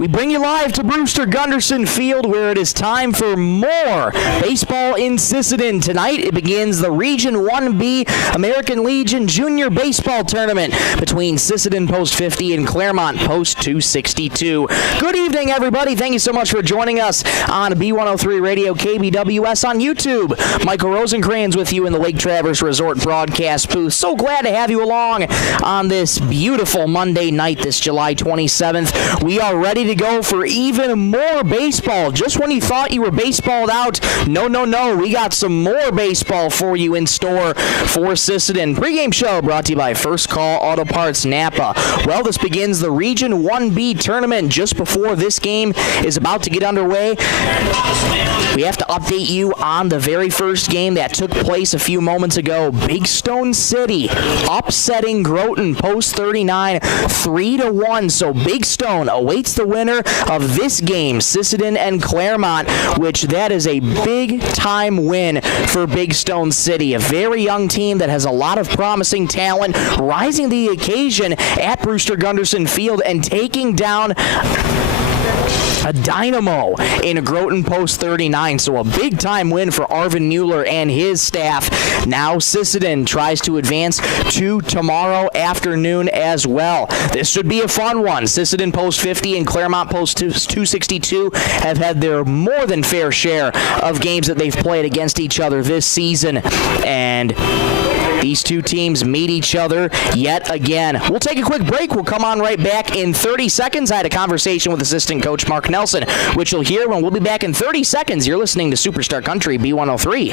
We bring you live to Brewster Gunderson Field, where it is time for more baseball in Sisseton. Tonight, it begins the Region 1B American Legion Junior Baseball Tournament between Sisseton Post 50 and Claremont Post 262. Good evening, everybody. Thank you so much for joining us on B103 Radio KBWS on YouTube. Michael Rosencrans with you in the Lake Traverse Resort broadcast booth. So glad to have you along on this beautiful Monday night, this July 27th. We are ready to go for even more baseball. Just when you thought you were baseballed out, no. We got some more baseball for you in store for Sisseton. Pre-game show brought to you by First Call Auto Parts Napa. Well, this begins the Region 1B tournament. Just before this game is about to get underway, we have to update you on the very first game that took place a few moments ago. Big Stone City upsetting Groton Post 39 3-1. So Big Stone awaits the winner of this game, Sisseton and Claremont, which that is a big-time win for Big Stone City. A very young team that has a lot of promising talent, rising to the occasion at Brewster Gunderson Field and taking down a dynamo in Groton Post 39. So a big-time win for Arvin Mueller and his staff. Now Sisseton tries to advance to tomorrow afternoon as well. This should be a fun one. Sisseton Post 50 and Claremont Post 262 have had their more than fair share of games that they've played against each other this season. And these two teams meet each other yet again. We'll take a quick break. We'll come on right back in 30 seconds. I had a conversation with assistant coach Mark Nelson, which you'll hear when we'll be back in 30 seconds. You're listening to Superstar Country B103.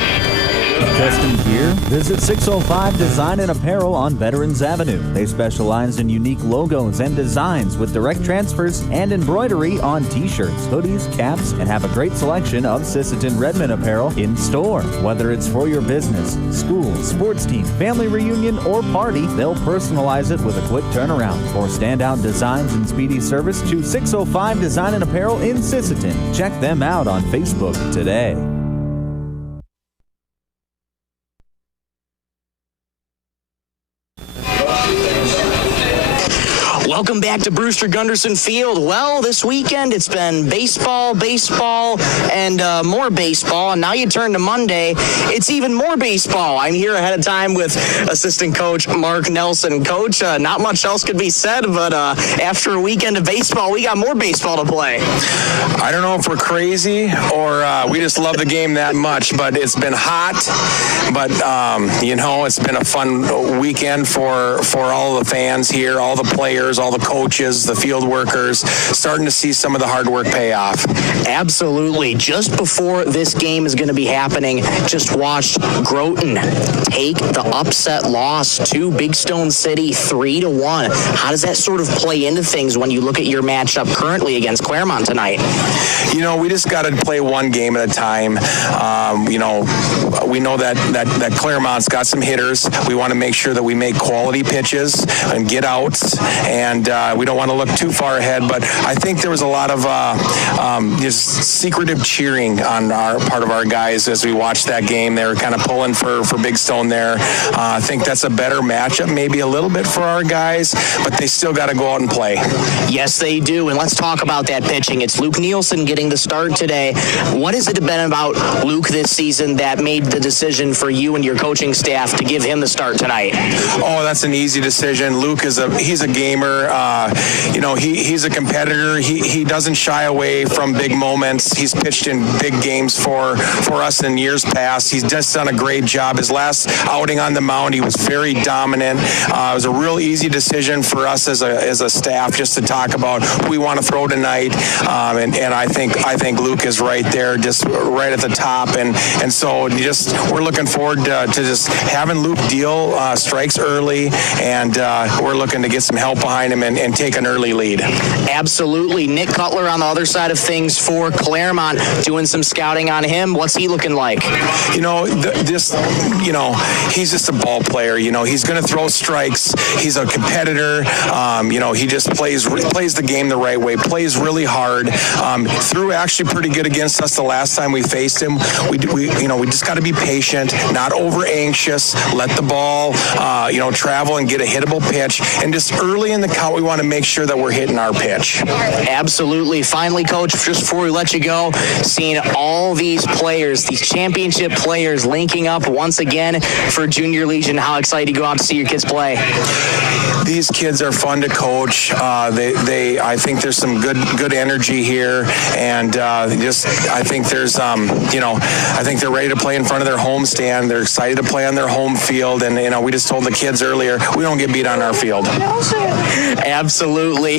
Custom gear? Visit 605 Design and Apparel on Veterans Avenue. They specialize in unique logos and designs with direct transfers and embroidery on t-shirts, hoodies, caps, and have a great selection of Sisseton Redmond apparel in store. Whether it's for your business, school, sports team, family reunion, or party, they'll personalize it with a quick turnaround. For standout designs and speedy service, choose 605 Design and Apparel in Sisseton. Check them out on Facebook today. Welcome back to Brewster Gunderson Field. Well, this weekend it's been baseball, and more baseball. And now you turn to Monday, it's even more baseball. I'm here ahead of time with assistant coach Mark Nelson. Coach, not much else could be said, but after a weekend of baseball, we got more baseball to play. I don't know if we're crazy or we just love the game that much, but it's been hot. But, it's been a fun weekend for all the fans here, all the players, all the coaches, the field workers, starting to see some of the hard work pay off. Absolutely. Just before this game is going to be happening, just watched Groton take the upset loss to Big Stone City 3-1. How does that sort of play into things when you look at your matchup currently against Claremont tonight? We just got to play one game at a time. We know that Claremont's got some hitters. We want to make sure that we make quality pitches and get outs, and we don't want to look too far ahead, but I think there was a lot of just secretive cheering on our part of our guys as we watched that game. They were kind of pulling for Big Stone there. I think that's a better matchup, maybe a little bit for our guys, but they still got to go out and play. Yes, they do, and let's talk about that pitching. It's Luke Nielsen getting the start today. What has it been about Luke this season that made the decision for you and your coaching staff to give him the start tonight? Oh, that's an easy decision. Luke he's a gamer. He's a competitor. He doesn't shy away from big moments. He's pitched in big games for us in years past. He's just done a great job. His last outing on the mound, he was very dominant. It was a real easy decision for us as a staff just to talk about who we want to throw tonight. And I think Luke is right there, just right at the top. And so we're looking forward to just having Luke deal strikes early, and we're looking to get some help behind him and take an early lead. Absolutely. Nick Cutler on the other side of things for Claremont, doing some scouting on him. What's he looking like? He's just a ball player. He's going to throw strikes. He's a competitor. He just plays the game the right way, plays really hard. Threw actually pretty good against us the last time we faced him. We just got to be patient, not over anxious, let the ball, travel and get a hittable pitch. And just early in the count. We want to make sure that we're hitting our pitch. Absolutely. Finally, Coach, just before we let you go, seeing all these players, these championship players linking up once again for Junior Legion. How excited you go out to see your kids play? These kids are fun to coach. I think there's some good energy here, and I think there's, I think they're ready to play in front of their home stand. They're excited to play on their home field, and we just told the kids earlier, we don't get beat on our field. Absolutely.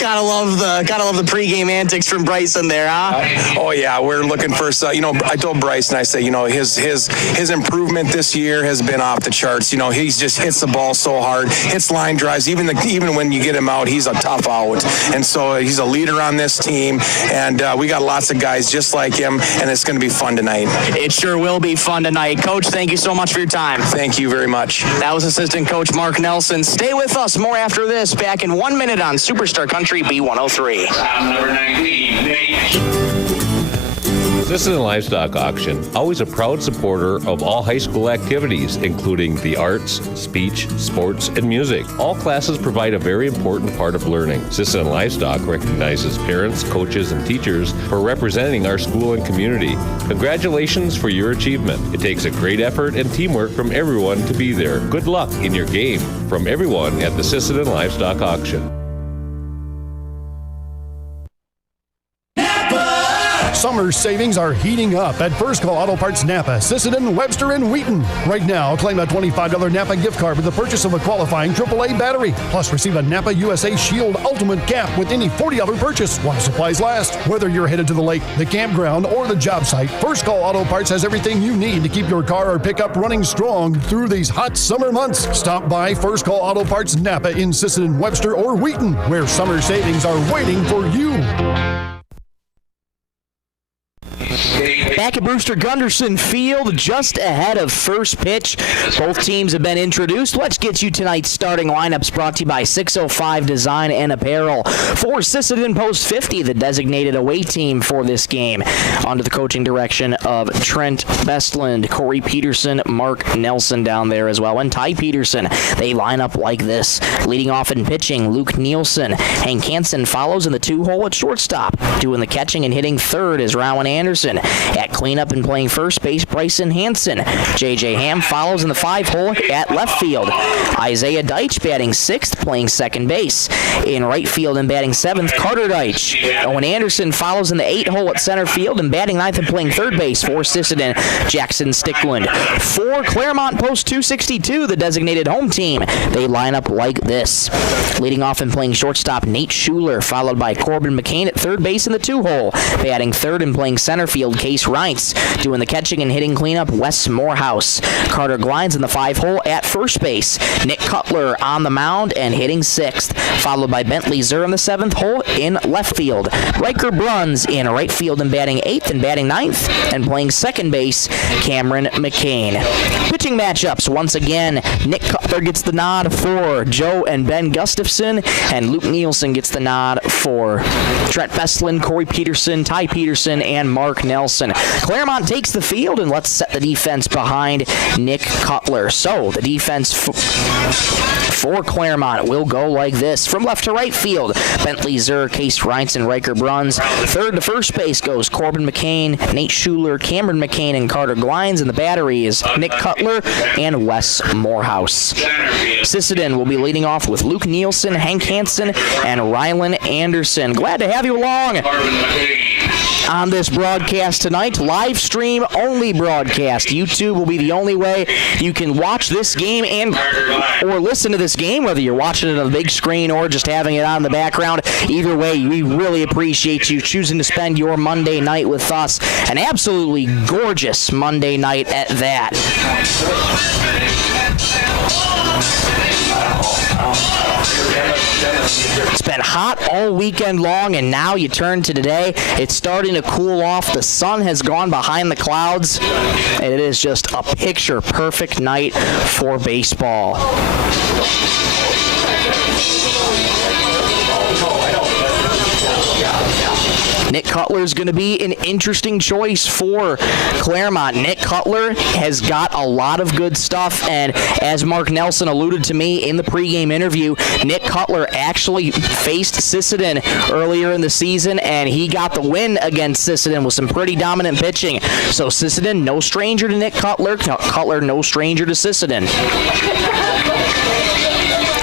gotta love the pregame antics from Bryson there, huh? Oh yeah, we're looking for. I told Bryson, I said, his improvement this year has been off the charts. He's just hits the ball so hard, hits line drives. Even when you get him out, he's a tough out, and so he's a leader on this team. And we got lots of guys just like him, and it's going to be fun tonight. It sure will be fun tonight, Coach. Thank you so much for your time. Thank you very much. That was assistant coach Mark Nelson. Stay with us. More after this. Back in 1 minute on Superstar Country B103. Number 19, Nate. Sisseton Livestock Auction, always a proud supporter of all high school activities, including the arts, speech, sports, and music. All classes provide a very important part of learning. Sisseton Livestock recognizes parents, coaches, and teachers for representing our school and community. Congratulations for your achievement. It takes a great effort and teamwork from everyone to be there. Good luck in your game from everyone at the Sisseton Livestock Auction. Summer savings are heating up at First Call Auto Parts Napa, Sisseton, Webster, and Wheaton. Right now, claim a $25 Napa gift card with the purchase of a qualifying AAA battery. Plus, receive a Napa USA Shield Ultimate Cap with any $40 purchase while supplies last. Whether you're headed to the lake, the campground, or the job site, First Call Auto Parts has everything you need to keep your car or pickup running strong through these hot summer months. Stop by First Call Auto Parts Napa in Sisseton, Webster, or Wheaton, where summer savings are waiting for you. Back at Brewster Gunderson Field, just ahead of first pitch. Both teams have been introduced. Let's get you tonight's starting lineups, brought to you by 605 Design and Apparel. For Sisseton Post 50, the designated away team for this game, under the coaching direction of Trent Bestland, Corey Peterson, Mark Nelson down there as well, and Ty Peterson. They line up like this. Leading off in pitching, Luke Nielsen. Hank Hansen follows in the 2-hole at shortstop. Doing the catching and hitting third is Rowan Anderson. At cleanup and playing first base, Bryson Hansen. J.J. Ham follows in the 5-hole at left field. Isaiah Deitch batting 6th, playing second base. In right field and batting 7th, Carter Deitch. Owen Anderson follows in the 8-hole at center field and batting 9th and playing third base for Sisseton, Jackson Stickland. For Claremont Post 262, the designated home team, they line up like this. Leading off and playing shortstop, Nate Schuler, followed by Corbin McCain at third base in the 2-hole. Batting third and playing center field, Case Reitz. Doing the catching and hitting cleanup, Wes Morehouse. Carter Glines in the 5-hole at first base. Nick Cutler on the mound and hitting 6th, followed by Bentley Zur in the 7th hole in left field. Riker Bruns in right field and batting 8th and batting 9th and playing second base, Cameron McCain. Pitching matchups, once again, Nick Cutler gets the nod for Joe and Ben Gustafson, and Luke Nielsen gets the nod for Trent Bestland, Corey Peterson, Ty Peterson, and Mark Nelson. Claremont takes the field, and let's set the defense behind Nick Cutler. So the defense for Claremont will go like this. From left to right field, Bentley Zur, Case Reitz, and Riker Bruns. Third to first base goes Corbin McCain, Nate Schuler, Cameron McCain, and Carter Glines. And the battery is Nick Cutler and Wes Morehouse. Sisseton will be leading off with Luke Nielsen, Hank Hansen, and Rylan Anderson. Glad to have you along on this broadcast tonight. Live stream only broadcast. YouTube will be the only way you can watch this game and or listen to this game, whether you're watching it on the big screen or just having it on in the background. Either way, we really appreciate you choosing to spend your Monday night with us. An absolutely gorgeous Monday night at that. It's been hot all weekend long, and now you turn to today. It's starting to cool off. The sun has gone behind the clouds, and it is just a picture-perfect night for baseball. Nick Cutler's going to be an interesting choice for Claremont. Nick Cutler has got a lot of good stuff, and as Mark Nelson alluded to me in the pregame interview, Nick Cutler actually faced Sisseton earlier in the season, and he got the win against Sisseton with some pretty dominant pitching. So Sisseton, no stranger to Nick Cutler. Cutler, no stranger to Sisseton.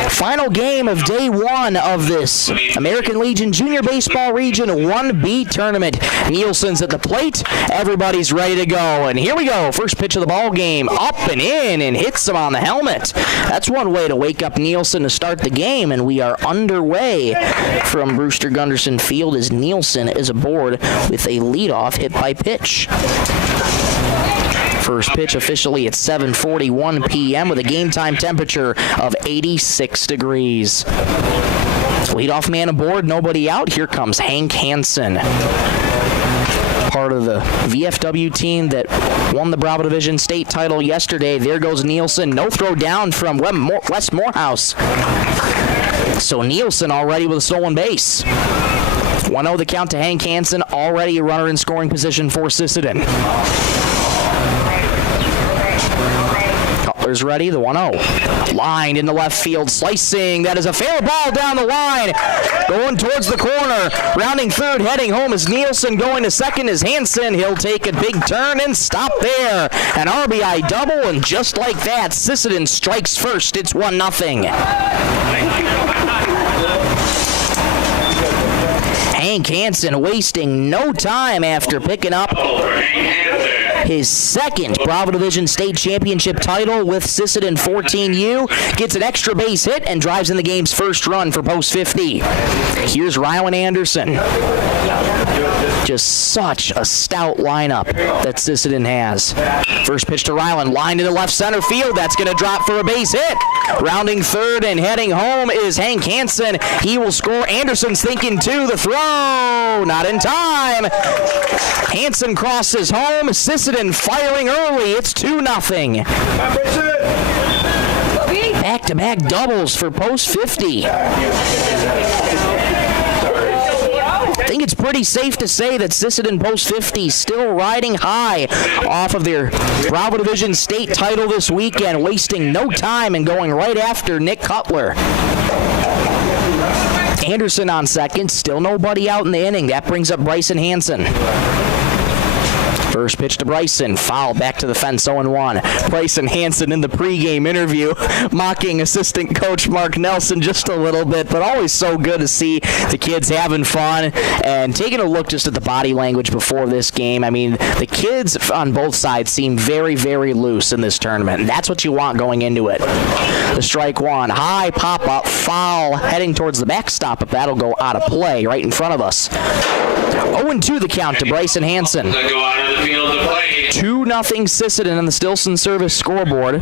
Final game of day one of this American Legion Junior Baseball Region 1B tournament. Nielsen's at the plate. Everybody's ready to go. And here we go. First pitch of the ball game. Up and in and hits him on the helmet. That's one way to wake up Nielsen to start the game. And we are underway from Brewster Gunderson Field as Nielsen is aboard with a leadoff hit by pitch. First pitch officially at 7:41 p.m. with a game time temperature of 86 degrees. Leadoff man aboard, nobody out. Here comes Hank Hansen, part of the VFW team that won the Bravo Division state title yesterday. There goes Nielsen. No throw down from Wes Morehouse. So Nielsen already with a stolen base. 1-0 the count to Hank Hansen, already a runner in scoring position for Sisseton. Cutler's ready, the 1-0. Lined into left field, slicing. That is a fair ball down the line. Going towards the corner. Rounding third, heading home is Nielsen. Going to second is Hansen. He'll take a big turn and stop there. An RBI double, and just like that, Sisseton strikes first. It's 1-0. Hank Hansen wasting no time after picking up his second Bravo Division State Championship title with Sisseton 14U, gets an extra base hit and drives in the game's first run for post 50. Here's Rylan Anderson. Just such a stout lineup that Sisseton has. First pitch to Rylan, line into left center field. That's going to drop for a base hit. Rounding third and heading home is Hank Hansen. He will score. Anderson's thinking too. The throw, not in time. Hansen crosses home. Sisseton firing early. It's 2-0. Back-to-back doubles for post 50. I think it's pretty safe to say that Sisseton post 50 still riding high off of their Bravo Division state title this weekend, wasting no time and going right after Nick Cutler. Anderson on second, still nobody out in the inning. That brings up Bryson Hansen. First pitch to Bryson, foul back to the fence, 0-1. Bryson Hansen in the pregame interview, mocking assistant coach Mark Nelson just a little bit, but always so good to see the kids having fun and taking a look just at the body language before this game. I mean, the kids on both sides seem very, very loose in this tournament, and that's what you want going into it. The strike one, high pop-up, foul, heading towards the backstop, but that'll go out of play right in front of us. 0-2 the count to Bryson Hansen. 2-0 Sisseton on the Stilson Service scoreboard.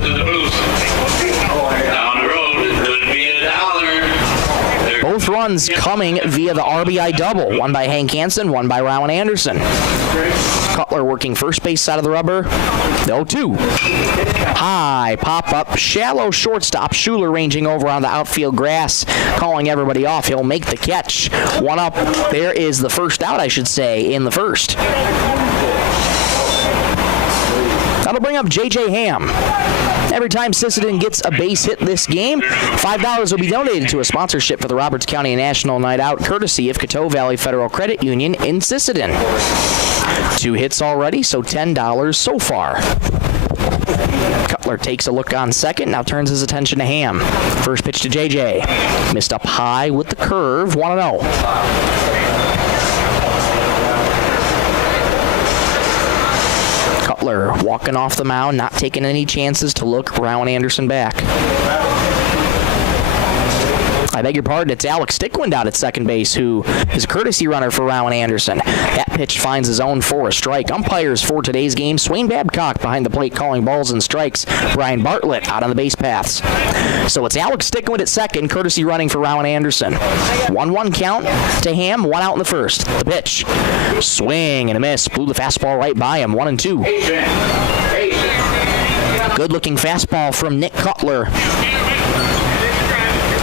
Both runs coming via the RBI double. One by Hank Hansen, one by Rowan Anderson. Cutler working first base side of the rubber. The 0-2. High pop-up, shallow shortstop. Schuler ranging over on the outfield grass, calling everybody off. He'll make the catch. One up. There is the first out, I should say, in the first. That'll bring up J.J. Ham. Every time Sisseton gets a base hit this game, $5 will be donated to a sponsorship for the Roberts County National Night Out, courtesy of Coteau Valley Federal Credit Union in Sisseton. 2 hits already, so $10 so far. Cutler takes a look on second, now turns his attention to Ham. First pitch to J.J. Missed up high with the curve, 1-0. Cutler walking off the mound, not taking any chances to look Rowan Anderson back. I beg your pardon, it's Alex Stickwind out at second base, who is a courtesy runner for Rowan Anderson. That pitch finds his own for a strike. Umpires for today's game, Swain Babcock behind the plate calling balls and strikes. Brian Bartlett out on the base paths. So it's Alex Stickwind at second, courtesy running for Rowan Anderson. 1-1 count to Ham, 1 out in the first. The pitch. Swing and a miss. Blew the fastball right by him, 1-2. Good looking fastball from Nick Cutler.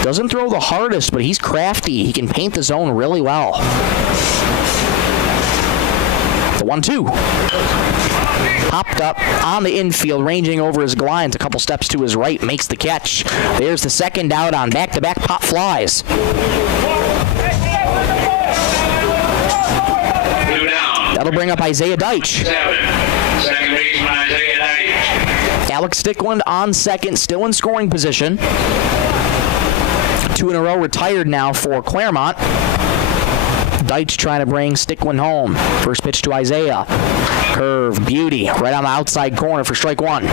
Doesn't throw the hardest, but he's crafty. He can paint the zone really well. 1-2. Popped up on the infield, ranging over his lines a couple steps to his right, makes the catch. There's the second out on back-to-back pop flies. 2 down. That'll bring up Isaiah Deitch. 7. Second baseman Isaiah Deitch. Alex Stickland on second, still in scoring position. 2 in a row retired now for Claremont. Deitch trying to bring Stickland home. First pitch to Isaiah. Curve, beauty, right on the outside corner for strike 1.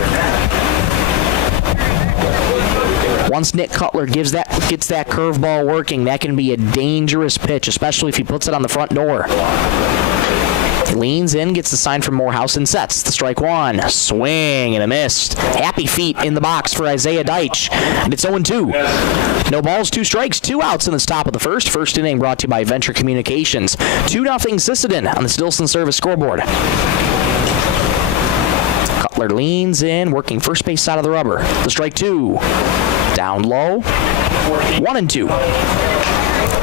Once Nick Cutler gets that curveball working, that can be a dangerous pitch, especially if he puts it on the front door. Leans in, gets the sign from Morehouse, and sets the strike 1. Swing and a miss. Happy feet in the box for Isaiah Deitch. And it's 0-2. No balls, 2 strikes, 2 outs in the top of the first. First inning brought to you by Venture Communications. 2-0 Sisseton on the Stilson Service scoreboard. Cutler leans in, working first base side of the rubber. The strike 2. Down low. 1-2.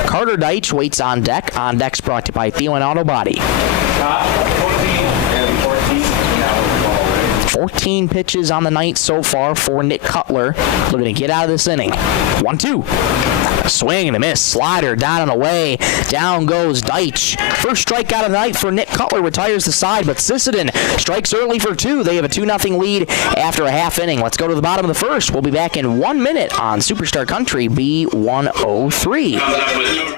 Carter Deitch waits on deck. On deck's brought to you by Thielen Auto Body. 14 pitches on the night so far for Nick Cutler. Looking to get out of this inning. 1-2. Swing and a miss. Slider down and away. Down goes Deitch. First strikeout of the night for Nick Cutler. Retires the side, but Sisseton strikes early for 2. They have a 2-0 lead after a half inning. Let's go to the bottom of the first. We'll be back in 1 minute on Superstar Country B103.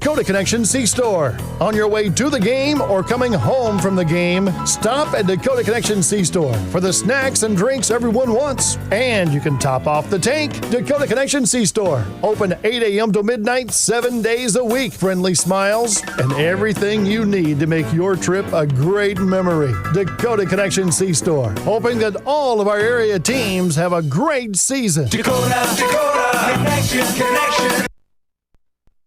Dakota Connection C-Store. On your way to the game or coming home from the game, stop at Dakota Connection C-Store for the snacks and drinks everyone wants. And you can top off the tank. Dakota Connection C-Store. Open 8 a.m. to midnight, 7 days a week. Friendly smiles and everything you need to make your trip a great memory. Dakota Connection C-Store. Hoping that all of our area teams have a great season. Dakota Connection.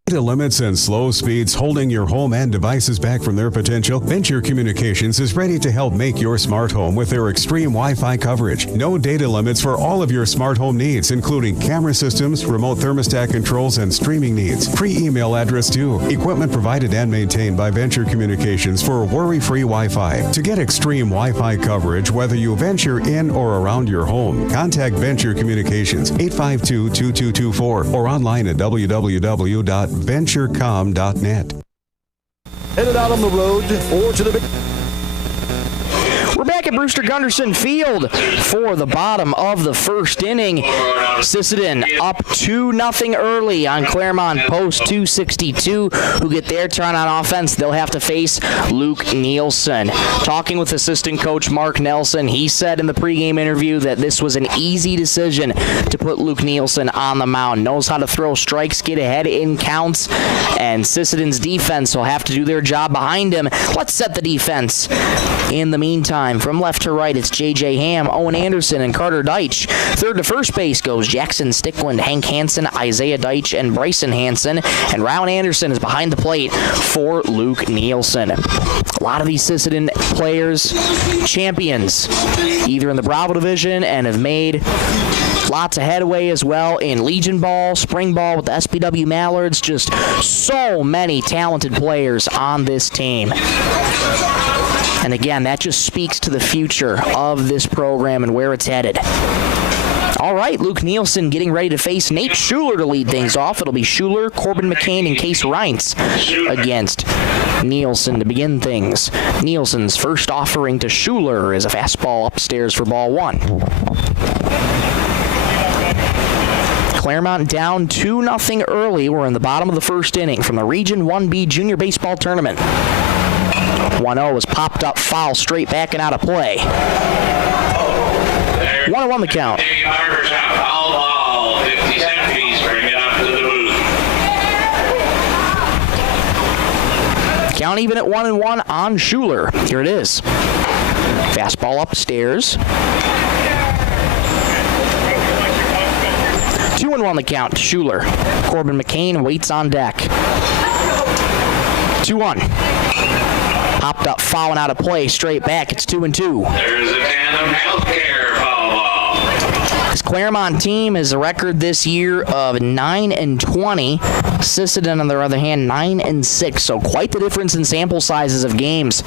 Data limits and slow speeds holding your home and devices back from their potential? Venture Communications is ready to help make your smart home with their extreme Wi-Fi coverage. No data limits for all of your smart home needs, including camera systems, remote thermostat controls, and streaming needs. Free email address too. Equipment provided and maintained by Venture Communications for worry-free Wi-Fi. To get extreme Wi-Fi coverage, whether you venture in or around your home, contact Venture Communications 852-2224 or online at www.venturecom.net. Headed out on the road or to the big... We're back at Brewster Gunderson Field for the bottom of the first inning. Sisseton up 2-0 early on Claremont post 262, who get their turn on offense. They'll have to face Luke Nielsen. Talking with assistant coach Mark Nelson, he said in the pregame interview that this was an easy decision to put Luke Nielsen on the mound. Knows how to throw strikes, get ahead in counts, and Sisseton's defense will have to do their job behind him. Let's set the defense. In the meantime, from left to right, it's J.J. Ham, Owen Anderson, and Carter Deitch. Third to first base goes Jackson Stickland, Hank Hansen, Isaiah Deitch, and Bryson Hansen. And Rowan Anderson is behind the plate for Luke Nielsen. A lot of these Sisseton players, champions, either in the Bravo Division and have made lots of headway as well in Legion Ball, Spring Ball with the SPW Mallards. Just so many talented players on this team. And again, that just speaks to the future of this program and where it's headed. All right, Luke Nielsen getting ready to face Nate Schuler to lead things off. It'll be Schuler, Corbin McCain, and Case Reintz against Nielsen to begin things. Nielsen's first offering to Schuler is a fastball upstairs for ball 1. Claremont down 2-0 early. We're in the bottom of the first inning from the Region 1B Junior Baseball Tournament. 1-0 was popped up foul straight back and out of play. 1-1 the count. Count even at 1-1 on Schuler. Here it is. Fastball upstairs. 2-1 the count to Schuler. Corbin McCain waits on deck. 2-1. Popped up, foul and out of play, straight back. It's 2-2. There's a Tandem Healthcare foul ball. This Claremont team has a record this year of 9-20. Sisseton, on the other hand, 9-6. So quite the difference in sample sizes of games.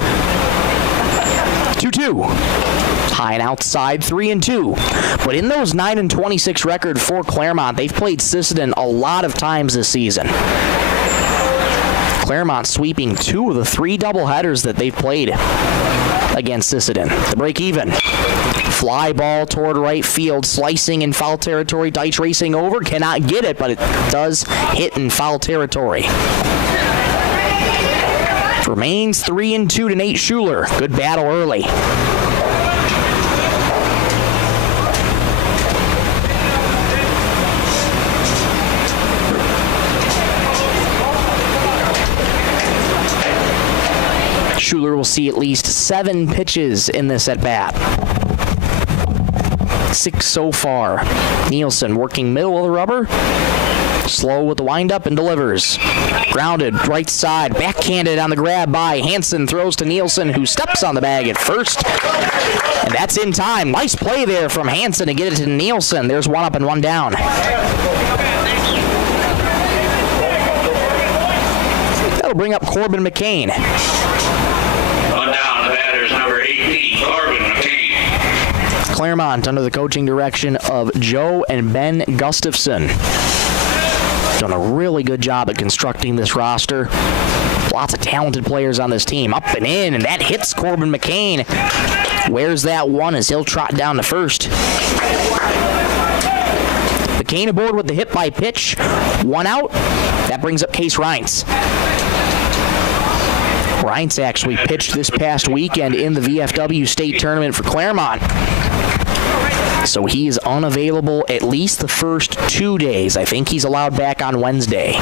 2-2. High and outside, 3-2. But in those 9-26 record for Claremont, they've played Sisseton a lot of times this season. Claremont sweeping 2 of the 3 doubleheaders that they've played against Sisseton. The break even. Fly ball toward right field, slicing in foul territory. Deitch racing over, cannot get it, but it does hit in foul territory. Remains 3-2 to Nate Schuler. Good battle early. Schuler will see at least 7 pitches in this at-bat. 6 so far. Nielsen working middle of the rubber. Slow with the windup and delivers. Grounded right side, backhanded on the grab by Hansen. Throws to Nielsen, who steps on the bag at first. And that's in time. Nice play there from Hansen to get it to Nielsen. There's 1 up and 1 down. That'll bring up Corbin McCain. 1 down. The batter's number 18, Corbin McCain. Claremont under the coaching direction of Joe and Ben Gustafson. Done a really good job at constructing this roster. Lots of talented players on this team. Up and in, and that hits Corbin McCain. Where's that 1 as he'll trot down to first. McCain aboard with the hit by pitch. 1 out. That brings up Case Reince. Reince actually pitched this past weekend in the VFW state tournament for Claremont. So he is unavailable at least the first 2 days. I think he's allowed back on Wednesday.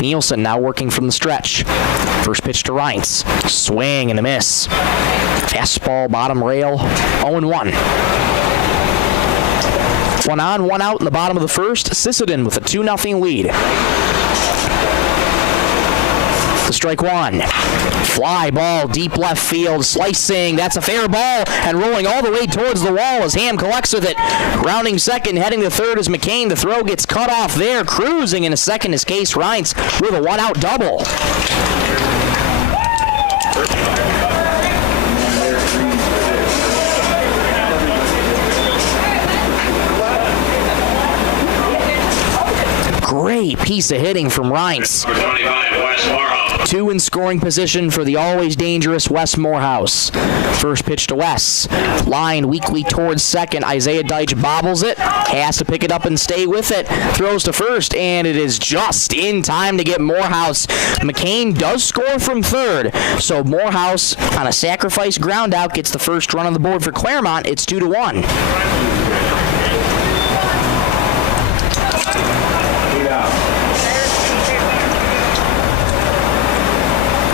Nielsen now working from the stretch. First pitch to Reince. Swing and a miss. Fastball bottom rail. 0-1. 1 on, 1 out in the bottom of the first. Sisseton with a 2-0 lead. The strike 1. Fly ball deep left field, slicing. That's a fair ball, and rolling all the way towards the wall as Ham collects with it. Rounding second, heading to third is McCain. The throw gets cut off there. Cruising in a second is Case Reince with a 1-out double. Great piece of hitting from Reince. 25, West Morehouse. 2 in scoring position for the always dangerous Wes Morehouse. First pitch to Wes. Line weakly towards second. Isaiah Deitch bobbles it. Has to pick it up and stay with it. Throws to first, and it is just in time to get Morehouse. McCain does score from third. So Morehouse, on a sacrifice ground out, gets the first run on the board for Claremont. It's 2-1.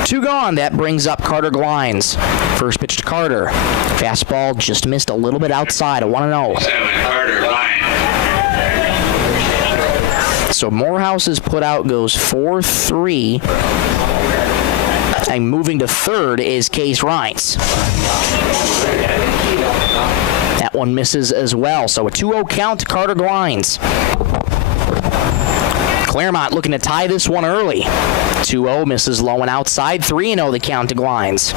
Two gone. That brings up Carter Glines. First pitch to Carter. Fastball just missed a little bit outside. A 1-0. 7, Carter Glines. So Morehouse's put out goes 4-3. And moving to third is Case Reince. That one misses as well. So a 2-0 count to Carter Glines. Claremont looking to tie this one early. 2-0 misses low and outside. 3-0 the count to Glines.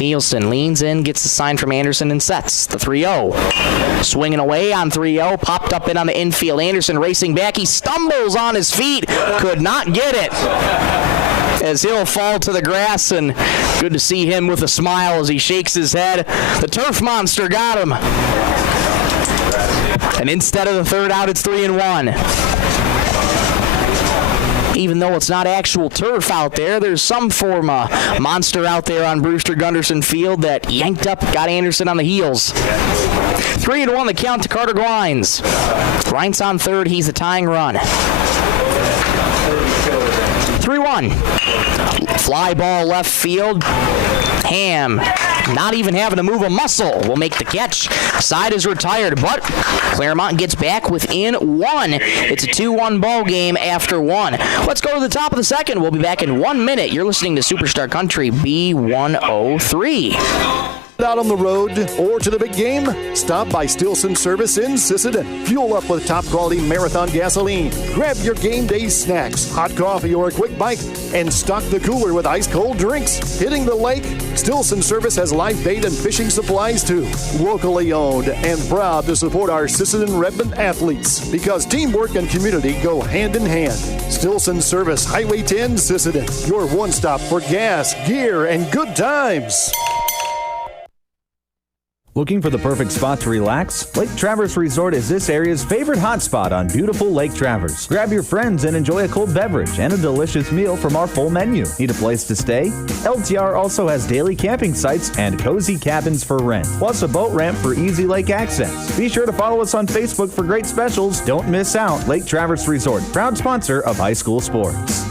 Nielsen leans in, gets the sign from Anderson, and sets the 3-0. Swinging away on 3-0, popped up in on the infield. Anderson racing back. He stumbles on his feet. Could not get it. As he'll fall to the grass, and good to see him with a smile as he shakes his head. The turf monster got him. And instead of the third out, it's 3-1. Even though it's not actual turf out there, there's some form of monster out there on Brewster Gunderson Field that yanked up, got Anderson on the heels. 3-1 the count to Carter Glines. Reince on third, he's the tying run. 3-1. Fly ball left field. Ham, not even having to move a muscle, will make the catch. Side is retired, but Claremont gets back within 1. It's a 2-1 ball game after 1. Let's go to the top of the second. We'll be back in 1 minute. You're listening to Superstar Country B103. Out on the road or to the big game? Stop by Stilson Service in Sisseton. Fuel up with top-quality Marathon gasoline. Grab your game day snacks, hot coffee, or a quick bite, and stock the cooler with ice-cold drinks. Hitting the lake? Stilson Service has live bait and fishing supplies, too. Locally owned and proud to support our Sisseton-Redmond athletes because teamwork and community go hand in hand. Stilson Service, Highway 10, Sisseton. Your one-stop for gas, gear, and good times. Looking for the perfect spot to relax? Lake Traverse Resort is this area's favorite hotspot on beautiful Lake Traverse. Grab your friends and enjoy a cold beverage and a delicious meal from our full menu. Need a place to stay? LTR also has daily camping sites and cozy cabins for rent, plus a boat ramp for easy lake access. Be sure to follow us on Facebook for great specials. Don't miss out. Lake Traverse Resort, proud sponsor of high school sports.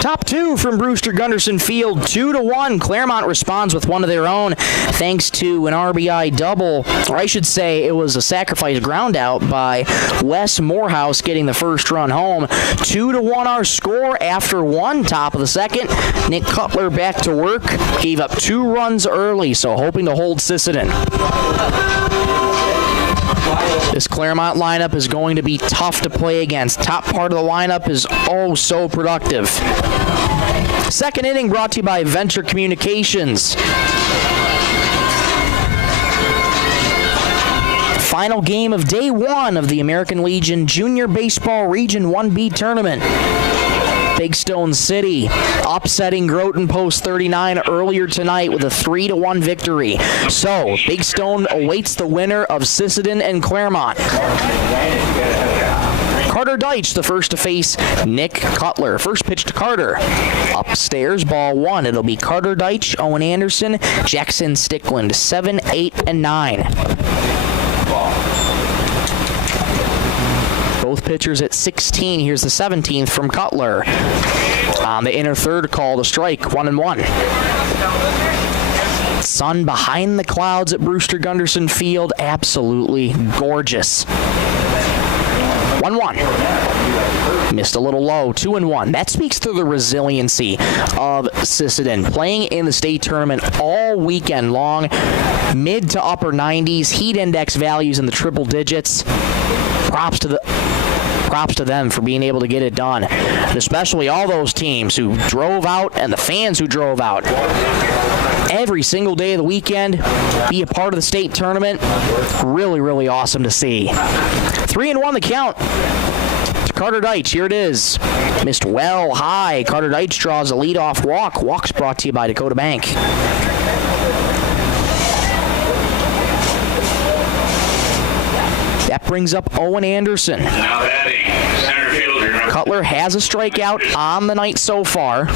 Top two from Brewster Gunderson Field, 2-1. Claremont responds with one of their own thanks to an RBI double, or I should say it was a sacrifice ground out by Wes Morehouse getting the first run home. 2-1 our score after one, top of the second. Nick Cutler back to work, gave up 2 runs early, so hoping to hold Sisseton. This Claremont lineup is going to be tough to play against. Top part of the lineup is oh so productive. Second inning brought to you by Venture Communications. Final game of day one of the American Legion Junior Baseball Region 1B Tournament. Big Stone City upsetting Groton Post 39 earlier tonight with a 3-1 victory. So, Big Stone awaits the winner of Sisseton and Claremont. Carter Deitch, the first to face Nick Cutler. First pitch to Carter. Upstairs, ball one. It'll be Carter Deitch, Owen Anderson, Jackson Stickland, 7, 8, and 9. Both pitchers at 16. Here's the 17th from Cutler. On the inner third, call to strike, 1-1. Sun behind the clouds at Brewster Gunderson Field, absolutely gorgeous. 1-1. Missed a little low, 2-1. That speaks to the resiliency of Sisseton. Playing in the state tournament all weekend long, mid to upper 90s, heat index values in the triple digits. Props to them for being able to get it done. And especially all those teams who drove out and the fans who drove out. Every single day of the weekend, be a part of the state tournament. Really, really awesome to see. 3-1 the count to Carter Deitch. Here it is. Missed well high. Carter Deitch draws a leadoff walk. Walk's brought to you by Dakota Bank. That brings up Owen Anderson. Now batting, center fielder. Cutler has a strikeout on the night so far.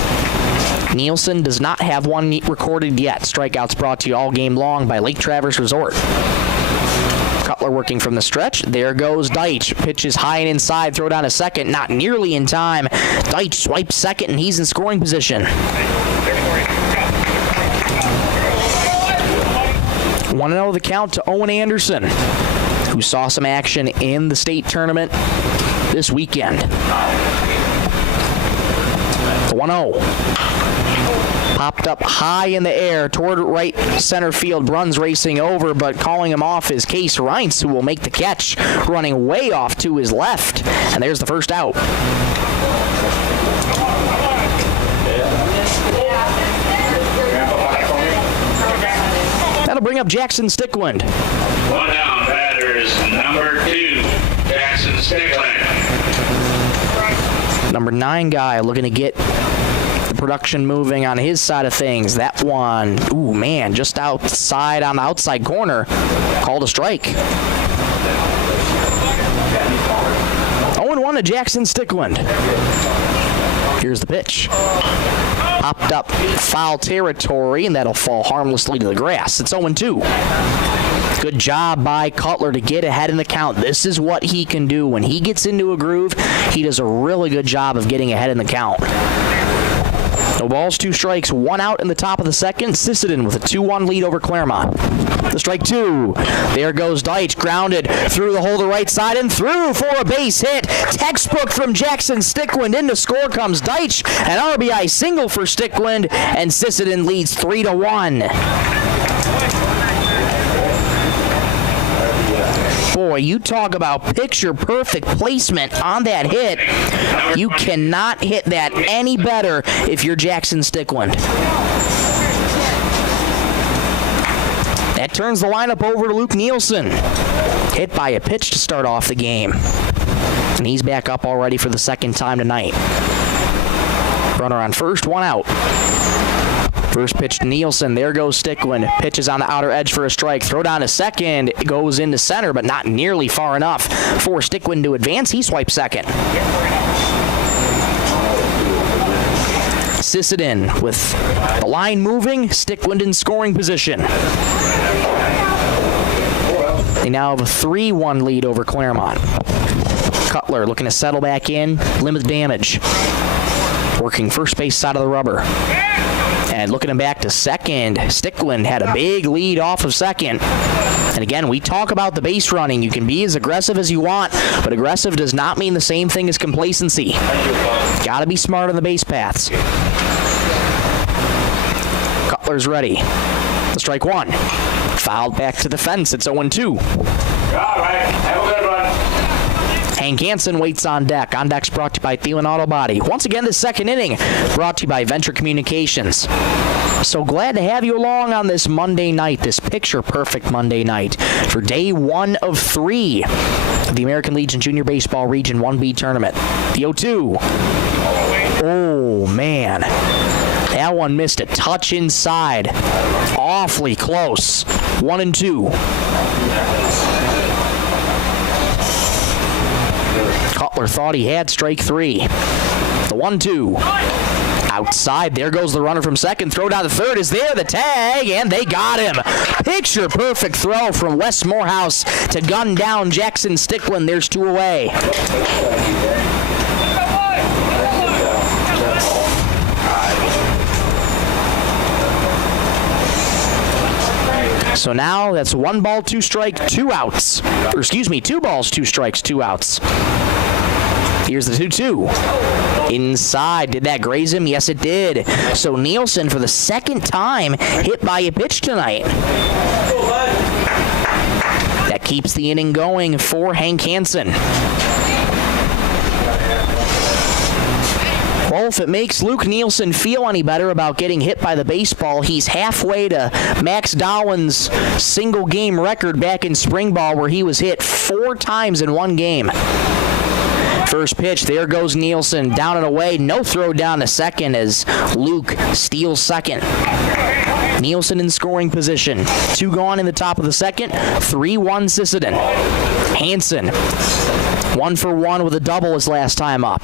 Nielsen does not have one recorded yet. Strikeouts brought to you all game long by Lake Traverse Resort. Cutler working from the stretch. There goes Deitch. Pitches high and inside. Throw down a second. Not nearly in time. Deitch swipes second, and he's in scoring position. 1-0 the count to Owen Anderson, who saw some action in the state tournament this weekend. 1-0. Popped up high in the air toward right center field. Runs racing over, but calling him off is Case Reintz, who will make the catch, running way off to his left. And there's the first out. That'll bring up Jackson Stickland. One down, batters number 2, Jackson Stickland. Number 9 guy looking to get the production moving on his side of things. That one, ooh man, just outside on the outside corner. Called a strike. 0-1 to Jackson Stickland. Here's the pitch. Popped up foul territory, and that'll fall harmlessly to the grass. It's 0-2. Good job by Cutler to get ahead in the count. This is what he can do. When he gets into a groove, he does a really good job of getting ahead in the count. No balls, 2 strikes, 1 out in the top of the second. Sisseton with a 2-1 lead over Claremont. The strike 2. There goes Deitch, grounded through the hole to the right side and through for a base hit. Textbook from Jackson Stickland. In to score comes Deitch. An RBI single for Stickland, and Sisseton leads 3-1. Boy, you talk about picture-perfect placement on that hit. You cannot hit that any better if you're Jackson Stickland. That turns the lineup over to Luke Nielsen. Hit by a pitch to start off the game. And he's back up already for the second time tonight. Runner on first, 1 out. First pitch to Nielsen. There goes Stickland. Pitches on the outer edge for a strike. Throw down to second. It goes into center, but not nearly far enough for Stickland to advance. He swipes second. Sisseton with the line moving. Stickland in scoring position. They now have a 3-1 lead over Claremont. Cutler looking to settle back in. Limit damage. Working first base side of the rubber. And looking him back to second, Stickland had a big lead off of second. And again, we talk about the base running. You can be as aggressive as you want, but aggressive does not mean the same thing as complacency. Got to be smart on the base paths. Cutler's ready. The strike 1. Fouled back to the fence. It's 0-2. All right, have a good one. Hank Hansen waits on deck. On deck's brought to you by Thielen Auto Body. Once again, the second inning brought to you by Venture Communications. So glad to have you along on this Monday night, this picture-perfect Monday night for day 1 of 3 of the American Legion Junior Baseball Region 1B Tournament. The 0-2. Oh, man. That one missed a touch inside. Awfully close. 1-2. Cutler thought he had strike 3. The 1-2. Outside, there goes the runner from second. Throw down to third is there, the tag, and they got him. Picture perfect throw from Wes Morehouse to gun down Jackson Stickland. There's 2 away. So now that's 1 ball, 2 strike, 2 outs. Or excuse me, 2 balls, 2 strikes, 2 outs. Here's the 2-2. Inside. Did that graze him? Yes, it did. So Nielsen, for the second time, hit by a pitch tonight. That keeps the inning going for Hank Hansen. Well, if it makes Luke Nielsen feel any better about getting hit by the baseball, he's halfway to Max Dowlin's single-game record back in spring ball where he was hit 4 times in 1 game. First pitch, there goes Nielsen, down and away. No throw down to second as Luke steals second. Nielsen in scoring position. 2 gone in the top of the second. 3-1 Sisseton. Hansen, 1 for 1 with a double his last time up.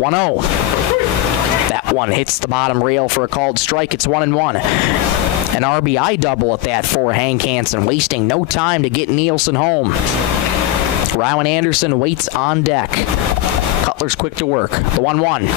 1-0. That one hits the bottom rail for a called strike. It's 1-1. An RBI double at that for Hank Hansen, wasting no time to get Nielsen home. Rowan Anderson waits on deck. Cutler's quick to work. The 1-1.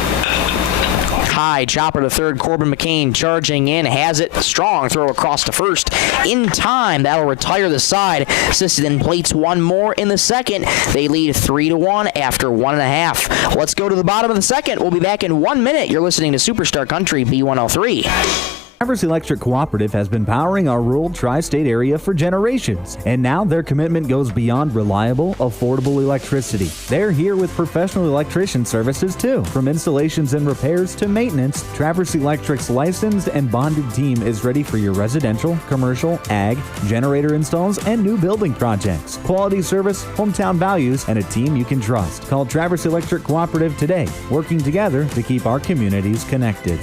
High chopper to third. Corbin McCain charging in. Has it. Strong throw across to first. In time. That'll retire the side. Sisseton plates 1 more in the second. They lead 3-1 after 1.5. Let's go to the bottom of the second. We'll be back in 1 minute. You're listening to Superstar Country B103. Traverse Electric Cooperative has been powering our rural tri-state area for generations, and now their commitment goes beyond reliable, affordable electricity. They're here with professional electrician services too. From installations and repairs to maintenance, Traverse Electric's licensed and bonded team is ready for your residential, commercial, ag, generator installs, and new building projects. Quality service, hometown values, and a team you can trust. Call Traverse Electric Cooperative today, working together to keep our communities connected.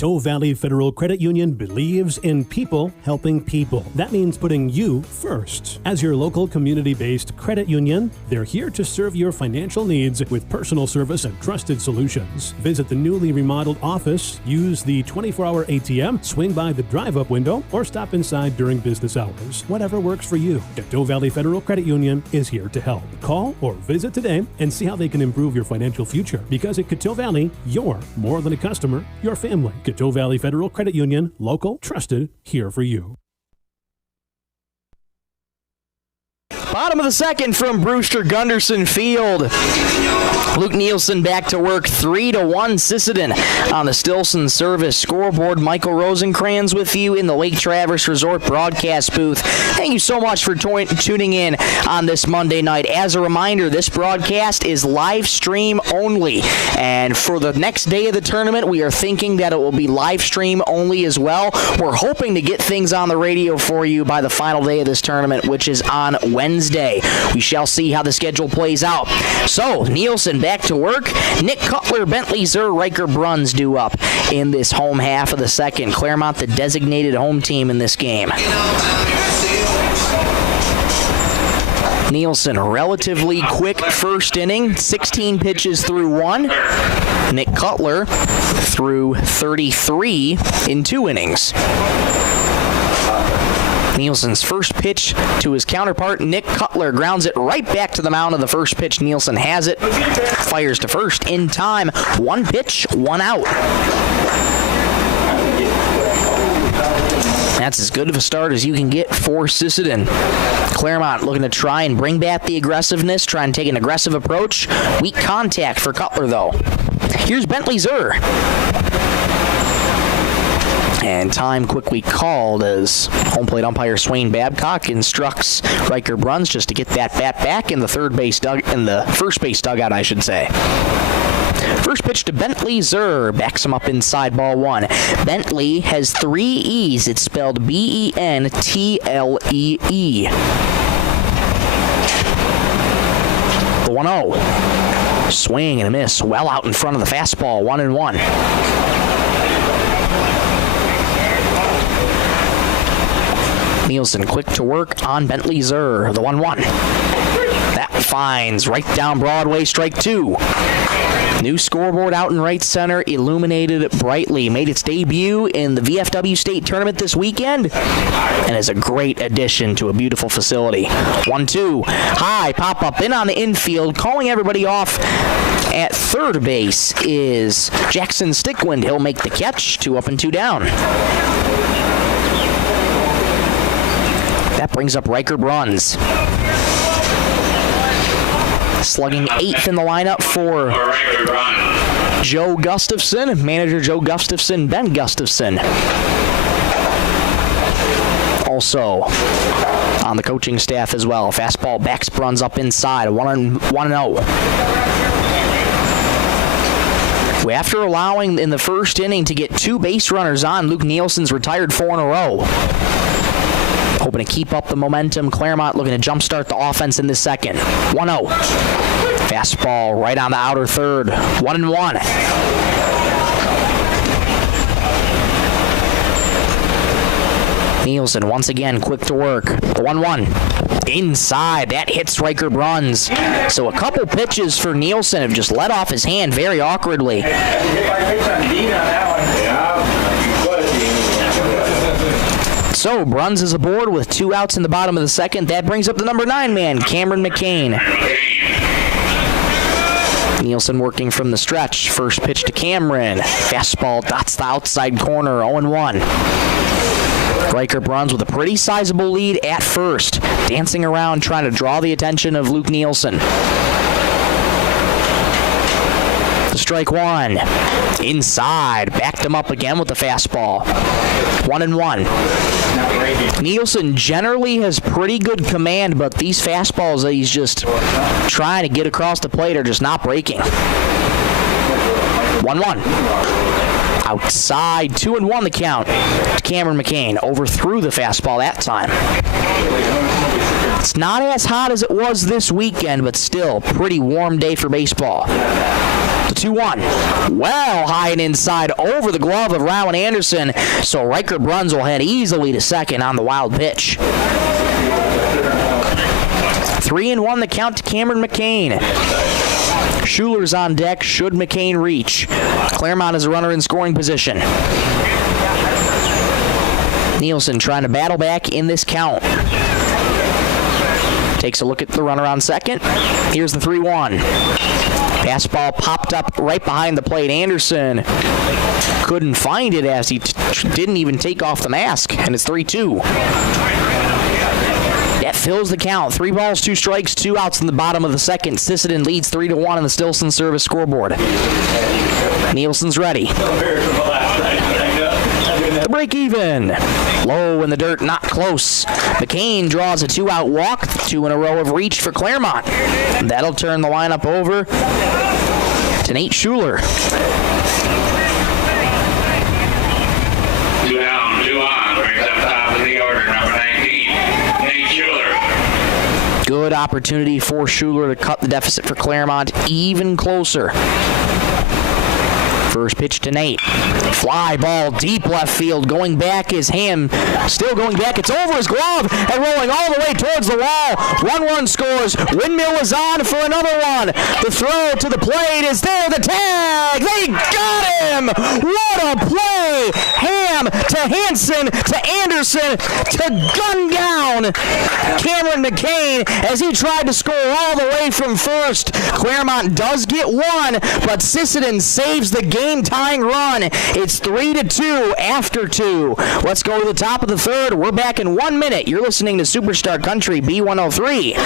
Coteau Valley Federal Credit Union believes in people helping people. That means putting you first. As your local community-based credit union, they're here to serve your financial needs with personal service and trusted solutions. Visit the newly remodeled office, use the 24-hour ATM, swing by the drive-up window, or stop inside during business hours. Whatever works for you, Coteau Valley Federal Credit Union is here to help. Call or visit today and see how they can improve your financial future. Because at Coteau Valley, you're more than a customer, you're family. Coteau Valley Federal Credit Union, local, trusted, here for you. Bottom of the second from Brewster, Gunderson Field. Luke Nielsen back to work, 3-1 Sisseton on the Stilson Service scoreboard. Michael Rosencrans with you in the Lake Traverse Resort broadcast booth. Thank you so much for tuning in on this Monday night. As a reminder, this broadcast is live stream only. And for the next day of the tournament, we are thinking that it will be live stream only as well. We're hoping to get things on the radio for you by the final day of this tournament, which is on Wednesday. We shall see how the schedule plays out. So, Nielsen back to work. Nick Cutler, Bentley Zur, Riker Bruns due up in this home half of the second. Claremont, the designated home team in this game. Nielsen, relatively quick first inning, 16 pitches through one. Nick Cutler threw 33 in 2 innings. Nielsen's first pitch to his counterpart, Nick Cutler, grounds it right back to the mound of the first pitch. Nielsen has it, fires to first in time. 1 pitch, 1 out. That's as good of a start as you can get for Sisseton. Claremont looking to try and bring back the aggressiveness, try and take an aggressive approach. Weak contact for Cutler, though. Here's Bentley Zur. And time quickly called as home plate umpire Swain Babcock instructs Riker Bruns just to get that bat back in the first base dugout, I should say. First pitch to Bentley Zur, backs him up inside, ball 1. Bentley has 3 E's. It's spelled Bentlee. The 1-0. Swing and a miss, well out in front of the fastball, 1-1. Nielsen quick to work on Bentley Zur, the 1-1. That finds right down Broadway, strike 2. New scoreboard out in right center, illuminated brightly. Made its debut in the VFW State Tournament this weekend and is a great addition to a beautiful facility. 1-2, high, pop up in on the infield. Calling everybody off at third base is Jackson Stickwind. He'll make the catch, 2 up and 2 down. That brings up Riker Bruns. Slugging 8th in the lineup for Joe Gustafson, manager Joe Gustafson, Ben Gustafson. Also on the coaching staff as well. Fastball backs Bruns up inside, 1-0. After allowing in the first inning to get 2 base runners on, Luke Nielsen's retired 4 in a row. Hoping to keep up the momentum. Claremont looking to jumpstart the offense in the second. 1-0. Fastball right on the outer third. 1-1. Nielsen once again quick to work. 1-1. Inside. That hits Riker Bruns. So a couple pitches for Nielsen have just let off his hand very awkwardly. So Bruns is aboard with 2 outs in the bottom of the second. That brings up the number 9 man, Cameron McCain. Nielsen working from the stretch. First pitch to Cameron. Fastball dots the outside corner, 0-1. Riker Bruns with a pretty sizable lead at first. Dancing around trying to draw the attention of Luke Nielsen. Strike 1. Inside. Backed him up again with the fastball. 1-1. Nielsen generally has pretty good command, but these fastballs that he's just trying to get across the plate are just not breaking. 1-1. Outside, 2-1 the count to Cameron McCain. Overthrew the fastball that time. It's not as hot as it was this weekend, but still pretty warm day for baseball. 2-1. Well high and inside over the glove of Rowan Anderson, so Riker Bruns will head easily to second on the wild pitch. 3-1 the count to Cameron McCain. Schuler's on deck should McCain reach. Claremont is a runner in scoring position. Nielsen trying to battle back in this count. Takes a look at the runner on second. Here's the 3-1. Fastball popped up right behind the plate. Anderson couldn't find it as he didn't even take off the mask, and it's 3-2. That fills the count. 3 balls, 2 strikes, 2 outs in the bottom of the second. Sisseton leads 3-1 on the Stilson service scoreboard. Nielsen's ready. The break even. Low in the dirt, not close. McCain draws a 2-out walk. 2 in a row have reached for Claremont. That'll turn the lineup over to Nate Schuler. 2 down, 2 on. Brings up top of the order, number 19, Nate Schuler. Good opportunity for Schuler to cut the deficit for Claremont even closer. First pitch to Nate. Fly ball deep left field. Going back is Ham. Still going back. It's over his glove and rolling all the way towards the wall. 1-1 scores. Windmill is on for another one. The throw to the plate is there. The tag. They got him. What a play. Ham to Hansen to Anderson to gun down Cameron McCain as he tried to score all the way from first. Claremont does get one, but Sisseton saves the game-tying run. It's 3-2 after 2. Let's go to the top of the third. We're back in 1 minute. You're listening to Superstar Country B103.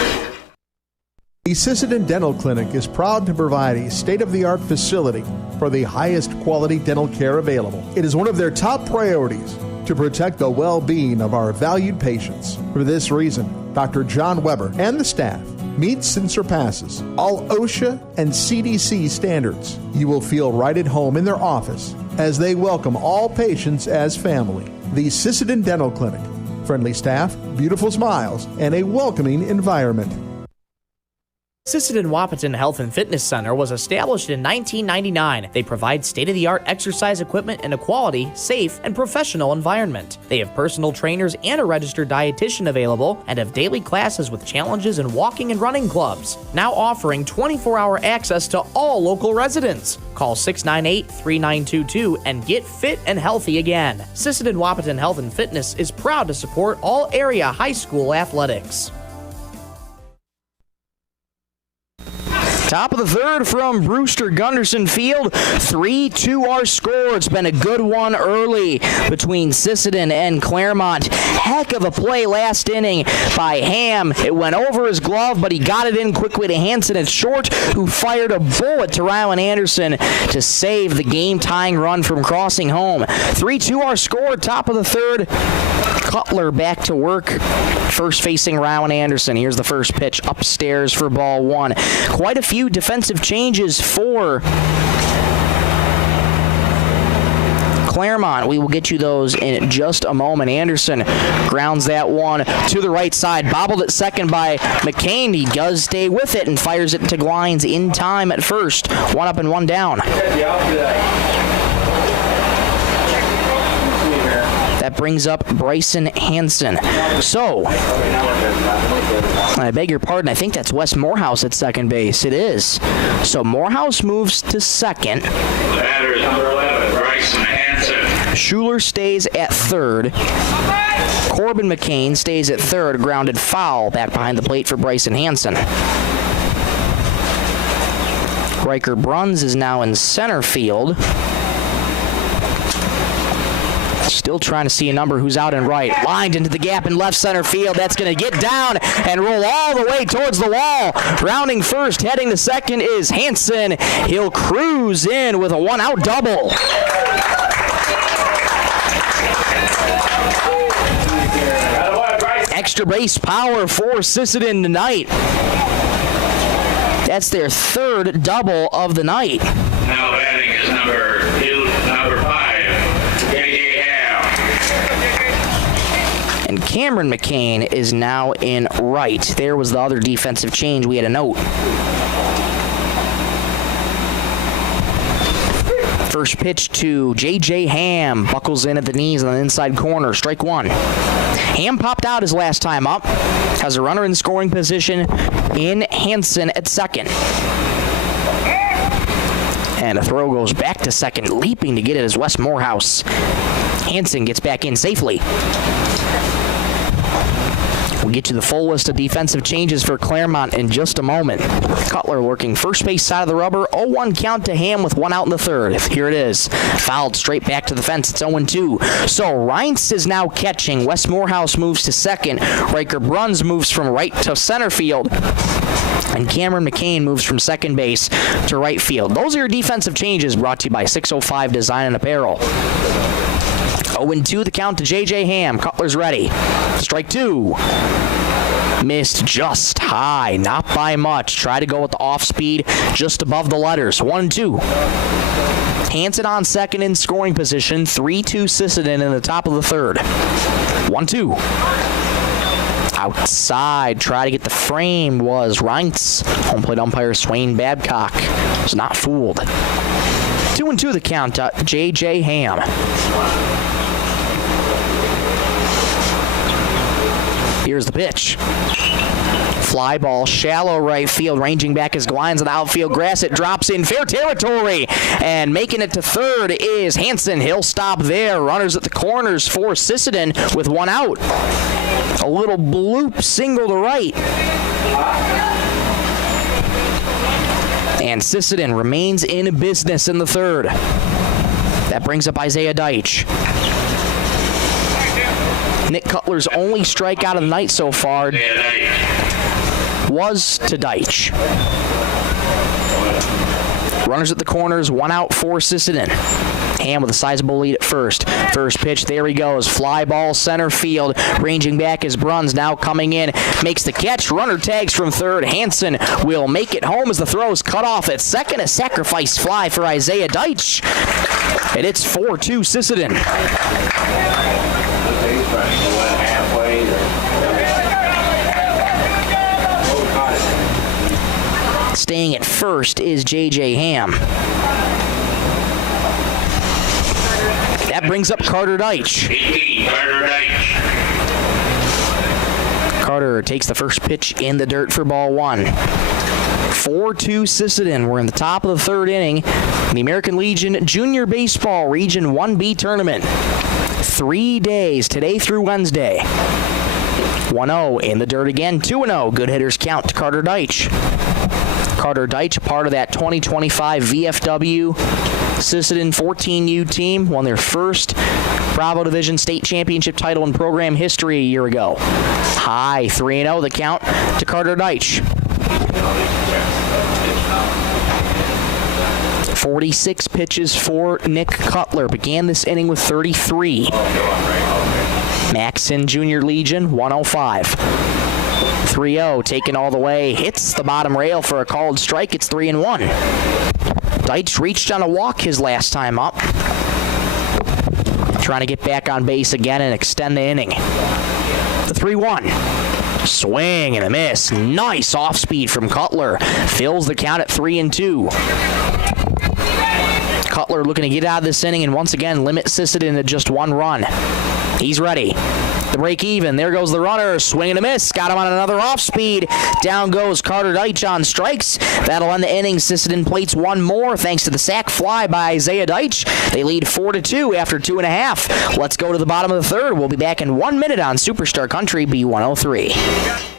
The Sisseton Dental Clinic is proud to provide a state-of-the-art facility for the highest quality dental care available. It is one of their top priorities to protect the well-being of our valued patients. For this reason, Dr. John Weber and the staff meets and surpasses all OSHA and CDC standards. You will feel right at home in their office as they welcome all patients as family. The Sisseton Dental Clinic. Friendly staff, beautiful smiles, and a welcoming environment. Sisseton Wahpeton Health and Fitness Center was established in 1999. They provide state-of-the-art exercise equipment in a quality, safe, and professional environment. They have personal trainers and a registered dietitian available and have daily classes with challenges in walking and running clubs. Now offering 24-hour access to all local residents. Call 698-3922 and get fit and healthy again. Sisseton Wahpeton Health and Fitness is proud to support all area high school athletics. Top of the third from Brewster Gunderson Field. 3-2 our score. It's been a good one early between Sisseton and Claremont. Heck of a play last inning by Ham. It went over his glove, but he got it in quickly to Hansen at short, who fired a bullet to Rowan Anderson to save the game-tying run from crossing home. 3-2 our score. Top of the third. Cutler back to work. First facing Rowan Anderson. Here's the first pitch upstairs for ball 1. Quite a few defensive changes for Claremont. We will get you those in just a moment. Anderson grounds that one to the right side. Bobbled at second by McCain. He does stay with it and fires it to Glines in time at first. 1 up and 1 down. That brings up Bryson Hansen. So, I beg your pardon, I think that's Wes Morehouse at second base. It is. So Morehouse moves to second. Batter is number 11, Bryson Hansen. Schuler stays at third. Corbin McCain stays at third. Grounded foul back behind the plate for Bryson Hansen. Riker Bruns is now in center field. Still trying to see a number who's out and right. Lined into the gap in left center field. That's going to get down and roll all the way towards the wall. Rounding first, heading to second is Hansen. He'll cruise in with a 1-out double. Extra base power for Sisseton tonight. That's their third double of the night. Now batting is number 5. And Cameron McCain is now in right. There was the other defensive change we had to note. First pitch to J.J. Ham. Buckles in at the knees on the inside corner. Strike one. Ham popped out his last time up. Has a runner in scoring position in Hansen at second. And a throw goes back to second. Leaping to get it is Wes Morehouse. Hansen gets back in safely. We'll get you the full list of defensive changes for Claremont in just a moment. Cutler working first base side of the rubber. 0-1 count to Ham with one out in the third. Here it is. Fouled straight back to the fence. It's 0-2. So Reince is now catching. Wes Morehouse moves to second. Riker Bruns moves from right to center field. And Cameron McCain moves from second base to right field. Those are your defensive changes brought to you by 605 Design and Apparel. 0-2 the count to J.J. Ham. Cutler's ready. Strike two. Missed just high, not by much. Try to go with the off speed just above the letters. 1-2. Hansen on second in scoring position. 3-2 Sisseton in the top of the third. 1-2. Outside, try to get the frame was Reince. Home plate umpire Swain Babcock was not fooled. 2-2 the count to J.J. Ham. Here's the pitch. Fly ball, shallow right field, ranging back as Glines in the outfield grass. It drops in fair territory, and making it to third is Hansen. He'll stop there. Runners at the corners for Sisseton with one out. A little bloop single to right. And Sisseton remains in business in the third. That brings up Isaiah Deitch. Nick Cutler's only strikeout of the night so far was to Deitch. Runners at the corners, one out for Sisseton. Ham with a sizable lead at first. First pitch, there he goes. Fly ball center field. Ranging back is Bruns, now coming in. Makes the catch. Runner tags from third. Hansen will make it home as the throw is cut off at second. A sacrifice fly for Isaiah Deitch. And it's 4-2 Sisseton. Staying at first is J.J. Ham. That brings up Carter Deitch. Carter takes the first pitch in the dirt for ball one. 4-2 Sisseton. We're in the top of the third inning. The American Legion Junior Baseball Region 1B Tournament. 3 days, today through Wednesday. 1-0 in the dirt again. 2-0. Good hitters count to Carter Deitch. Carter Deitch, part of that 2025 VFW Sisseton 14U team, won their first Bravo Division State Championship title in program history a year ago. High 3-0 the count to Carter Deitch. 46 pitches for Nick Cutler. Began this inning with 33. Maxon Junior Legion, 105. 3-0, taken all the way, hits the bottom rail for a called strike. It's 3-1. Deitch reached on a walk his last time up. Trying to get back on base again and extend the inning. The 3-1. Swing and a miss. Nice off speed from Cutler. Fills the count at 3-2. Cutler looking to get out of this inning and once again limit Sisseton to just one run. He's ready. The break even. There goes the runner. Swing and a miss. Got him on another off speed. Down goes Carter Deitch on strikes. That'll end the inning. Sisseton plates one more thanks to the sac fly by Isaiah Deitch. They lead 4-2 after 2.5. Let's go to the bottom of the third. We'll be back in 1 minute on Superstar Country B103.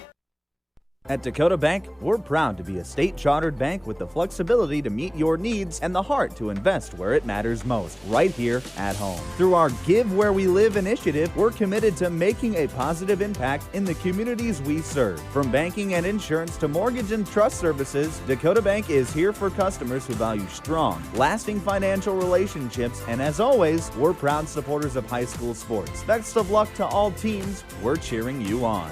At Dakota Bank, we're proud to be a state-chartered bank with the flexibility to meet your needs and the heart to invest where it matters most, right here at home. Through our Give Where We Live initiative, we're committed to making a positive impact in the communities we serve. From banking and insurance to mortgage and trust services, Dakota Bank is here for customers who value strong, lasting financial relationships, and as always, we're proud supporters of high school sports. Best of luck to all teams. We're cheering you on.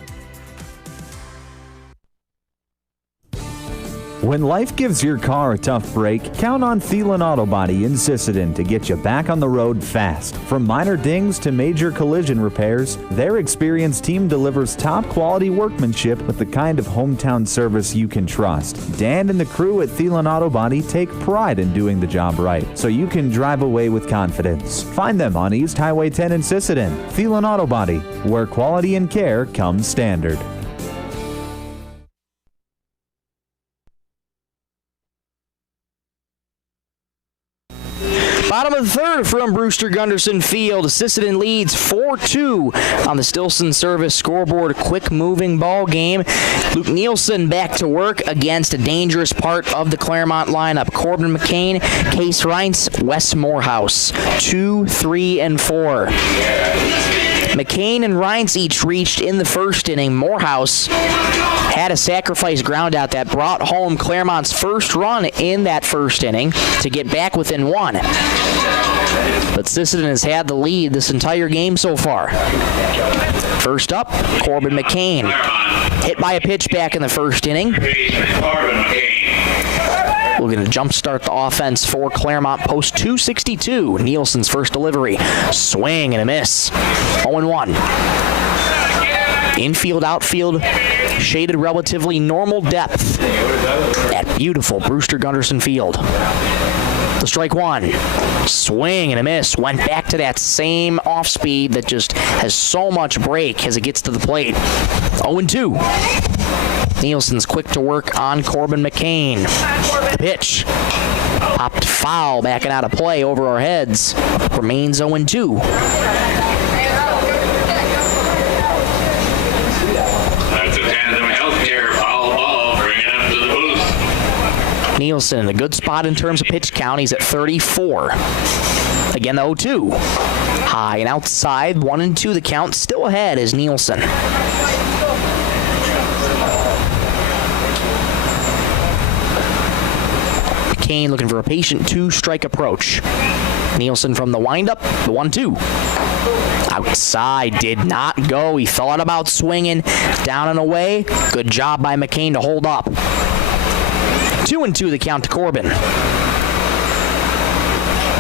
When life gives your car a tough break, count on Thielen Auto Body in Sisseton to get you back on the road fast. From minor dings to major collision repairs, their experienced team delivers top quality workmanship with the kind of hometown service you can trust. Dan and the crew at Thielen Auto Body take pride in doing the job right, so you can drive away with confidence. Find them on East Highway 10 in Sisseton. Thielen Auto Body, where quality and care comes standard. Bottom of the third from Brewster Gunderson Field. Sisseton leads 4-2 on the Stilson Service scoreboard. Quick moving ball game. Luke Nielsen back to work against a dangerous part of the Claremont lineup. Corbin McCain, Case Reintz, Wes Morehouse. 2, 3, and 4. McCain and Reintz each reached in the first inning. Morehouse had a sacrifice ground out that brought home Claremont's first run in that first inning to get back within 1. But Sisseton has had the lead this entire game so far. First up, Corbin McCain. Hit by a pitch back in the first inning. We're going to jumpstart the offense for Claremont. Post 262. Nielsen's first delivery. Swing and a miss. 0-1. Infield, outfield, shaded relatively normal depth at beautiful Brewster Gunderson Field. The strike one. Swing and a miss. Went back to that same off speed that just has so much break as it gets to the plate. 0-2. Nielsen's quick to work on Corbin McCain. The pitch. Popped foul, backing out of play over our heads. Remains 0-2. That's a Tandem Healthcare foul ball. Bring it up to the booth. Nielsen in a good spot in terms of pitch count. He's at 34. Again, the 0-2. High and outside. 1-2 the count. Still ahead is Nielsen. McCain looking for a patient two-strike approach. Nielsen from the windup, the 1-2. Outside, did not go. He thought about swinging, down and away. Good job by McCain to hold up. 2-2 the count to Corbin.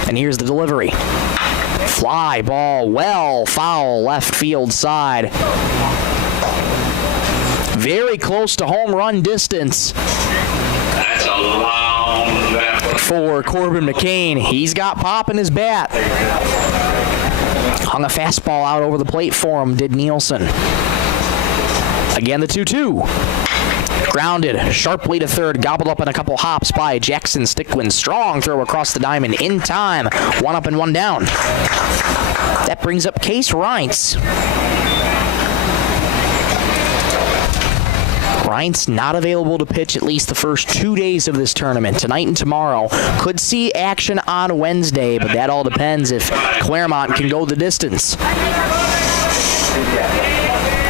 And here's the delivery. Fly ball, well foul left field side. Very close to home run distance. That's a long bat. For Corbin McCain. He's got pop in his bat. Hung a fastball out over the plate for him, did Nielsen. Again, the 2-2. Grounded sharply to third, gobbled up in a couple hops by Jackson Stickwin. Strong throw across the diamond in time. 1 up and 1 down. That brings up Case Reintz. Reintz not available to pitch at least the first 2 days of this tournament, tonight and tomorrow. Could see action on Wednesday, but that all depends if Claremont can go the distance.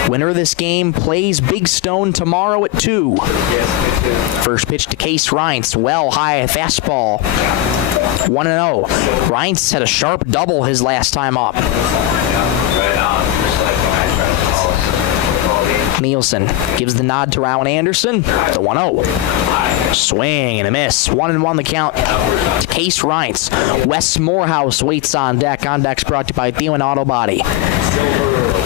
Winner of this game plays Big Stone tomorrow at 2. First pitch to Case Reintz, well high fastball. 1-0. Reintz had a sharp double his last time up. Nielsen gives the nod to Rowan Anderson. The 1-0. Swing and a miss. 1-1 the count to Case Reintz. Wes Morehouse waits on deck. On deck's brought to you by Thielen Auto Body.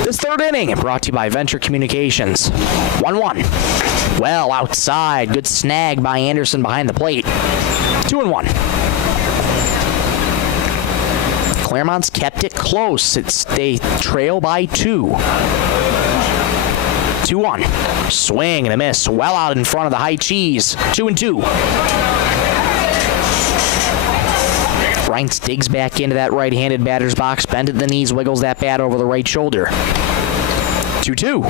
This third inning brought to you by Venture Communications. 1-1. Well outside. Good snag by Anderson behind the plate. 2-1. Claremont's kept it close. They trail by 2. 2-1. Swing and a miss. Well out in front of the high cheese. 2-2. Reintz digs back into that right-handed batter's box. Bend at the knees. Wiggles that bat over the right shoulder. 2-2.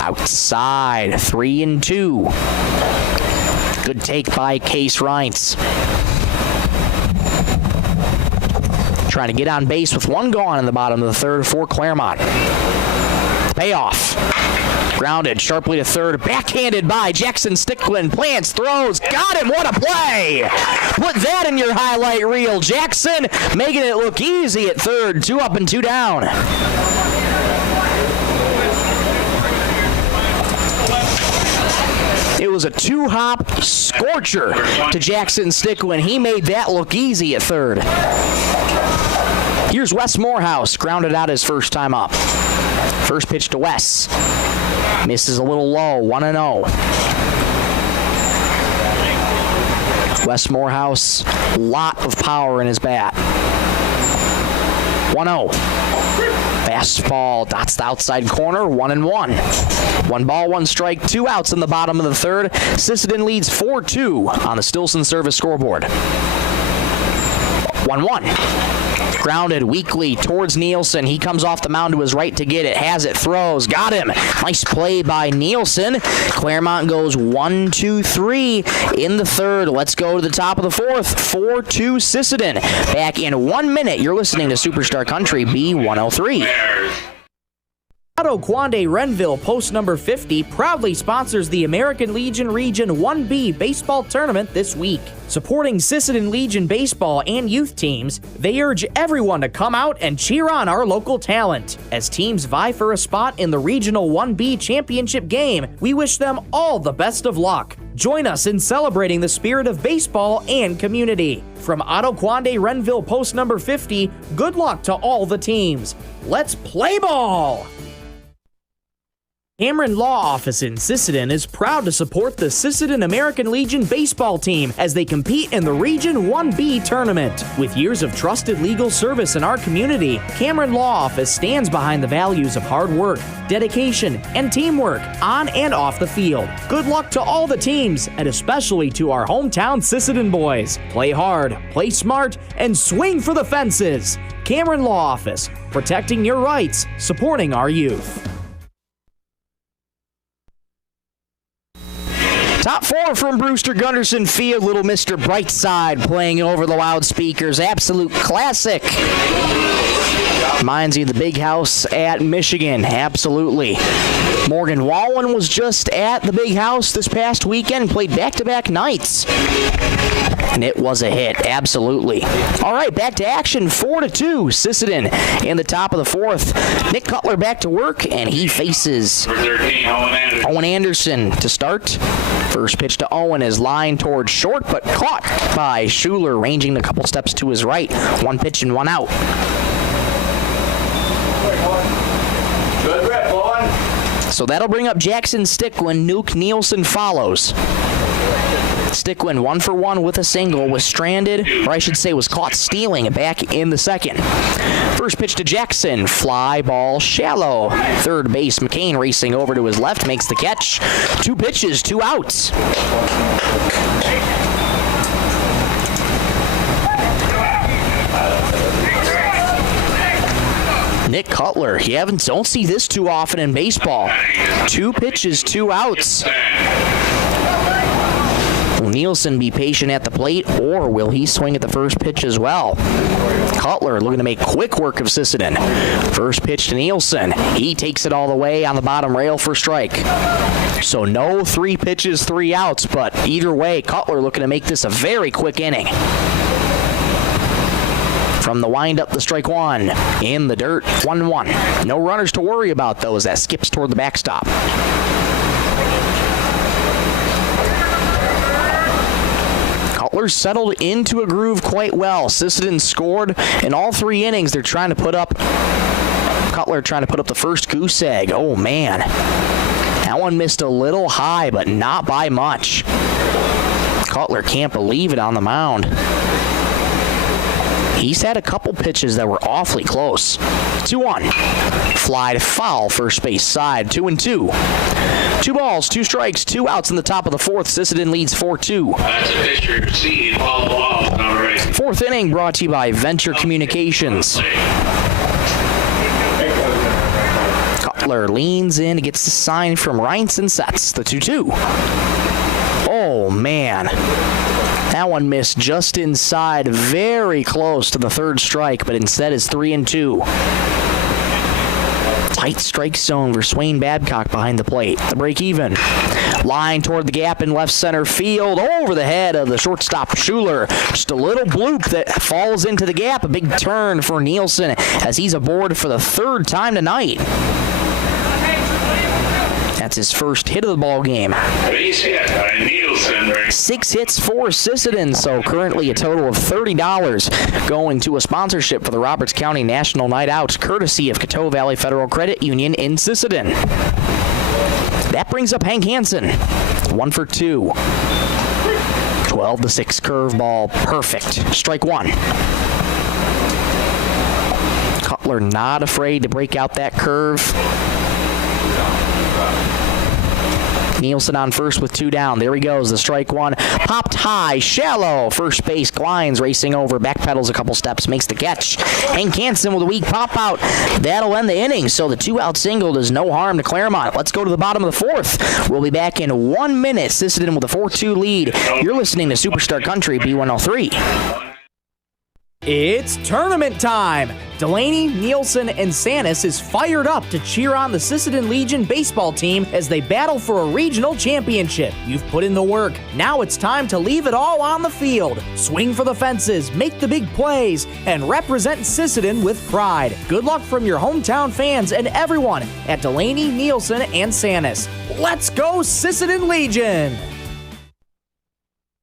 Outside. 3-2. Good take by Case Reintz. Trying to get on base with 1 gone in the bottom of the third for Claremont. Payoff. Grounded sharply to third. Backhanded by Jackson Sticklin. Plants, throws. Got him. What a play. Put that in your highlight reel. Jackson making it look easy at third. 2 up and 2 down. It was was a two-hop scorcher to Jackson Stickwin. He made that look easy at third. Here's Wes Morehouse, grounded out his first time up. First pitch to Wes. Misses a little low, 1-0. Wes Morehouse, lot of power in his bat. 1-0. Fastball dots the outside corner, 1-1. 1 ball, 1 strike, 2 outs in the bottom of the third. Sisseton leads 4-2 on the Stilson service scoreboard. 1-1. Grounded weakly towards Nielsen. He comes off the mound to his right to get it. Has it, throws, got him. Nice play by Nielsen. Claremont goes 1-2-3 in the third. Let's go to the top of the fourth. 4-2 Sisseton. Back in 1 minute. You're listening to Superstar Country B103. Otto Quande Renville Post number 50 proudly sponsors the American Legion Region 1B baseball tournament this week. Supporting Sisseton Legion baseball and youth teams, they urge everyone to come out and cheer on our local talent. As teams vie for a spot in the Regional 1B championship game, we wish them all the best of luck. Join us in celebrating the spirit of baseball and community. From Otto Quande Renville Post number 50, good luck to all the teams. Let's play ball! Cameron Law Office in Sisseton is proud to support the Sisseton American Legion baseball team as they compete in the Region 1B tournament. With years of trusted legal service in our community, Cameron Law Office stands behind the values of hard work, dedication, and teamwork on and off the field. Good luck to all the teams, and especially to our hometown Sisseton boys. Play hard, play smart, and swing for the fences. Cameron Law Office, protecting your rights, supporting our youth. Top 4 from Brewster Gunderson Field. Little Mr. Brightside playing over the loudspeakers. Absolute classic. Reminds you of the big house at Michigan. Absolutely. Morgan Wallen was just at the big house this past weekend. Played back-to-back nights. And it was a hit. Absolutely. All right, back to action. 4-2. Sisseton in the top of the fourth. Nick Cutler back to work, and he faces Owen Anderson to start. First pitch to Owen is lined towards short, but caught by Schuler, ranging a couple steps to his right. 1 pitch and 1 out. Good rip, Owen. So that'll bring up Jackson Stickwin. Nuke Nielsen follows. Stickwin 1 for 1 with a single, was stranded, or I should say was caught stealing back in the second. First pitch to Jackson, fly ball shallow. Third base, McCain racing over to his left, makes the catch. 2 pitches, 2 outs. Nick Cutler, you don't see this too often in baseball. 2 pitches, 2 outs. Will Nielsen be patient at the plate, or will he swing at the first pitch as well? Cutler looking to make quick work of Sisseton. First pitch to Nielsen. He takes it all the way on the bottom rail for strike. So no 3 pitches, 3 outs, but either way, Cutler looking to make this a very quick inning. From the windup, the strike 1. In the dirt, 1-1. No runners to worry about, though, as that skips toward the backstop. Cutler settled into a groove quite well. Sisseton scored in all 3 innings. They're trying to put up, Cutler trying to put up the first goose egg. Oh, man. That one missed a little high, but not by much. Cutler can't believe it on the mound. He's had a couple pitches that were awfully close. 2-1. Fly to foul, first base side, 2-2. 2 balls, 2 strikes, 2 outs in the top of the fourth. Sisseton leads 4-2. That's a pitcher seed, follow the ball, number 8. Fourth inning brought to you by Venture Communications. Cutler leans in, gets the sign from Reinson, sets the 2-2. Oh, man. That one missed just inside, very close to the third strike, but instead is 3-2. Tight strike zone for Swain Babcock behind the plate. The break even. Line toward the gap in left center field, over the head of the shortstop Schuler. Just a little bloop that falls into the gap. A big turn for Nielsen as he's aboard for the 3rd time tonight. That's his first hit of the ball game. Base hit by Nielsen. 6 hits for Sisseton, so currently a total of $30 going to a sponsorship for the Roberts County National Night Out, courtesy of Coteau Valley Federal Credit Union in Sisseton. That brings up Hank Hansen, 1 for 2. 12-6 curveball, perfect. Strike 1. Cutler not afraid to break out that curve. Nielsen on first with 2 down. There he goes, the strike 1. Popped high, shallow. First base, Glines racing over, backpedals a couple steps, makes the catch. Hank Hansen with a weak pop out. That'll end the inning, so the 2-out single does no harm to Claremont. Let's go to the bottom of the 4th. We'll be back in 1 minute. Sisseton with a 4-2 lead. You're listening to Superstar Country B103. It's tournament time! Delaney, Nielsen, and Sanis is fired up to cheer on the Sisseton Legion baseball team as they battle for a regional championship. You've put in the work. Now it's time to leave it all on the field. Swing for the fences, make the big plays, and represent Sisseton with pride. Good luck from your hometown fans and everyone at Delaney, Nielsen, and Sanis. Let's go Sisseton Legion!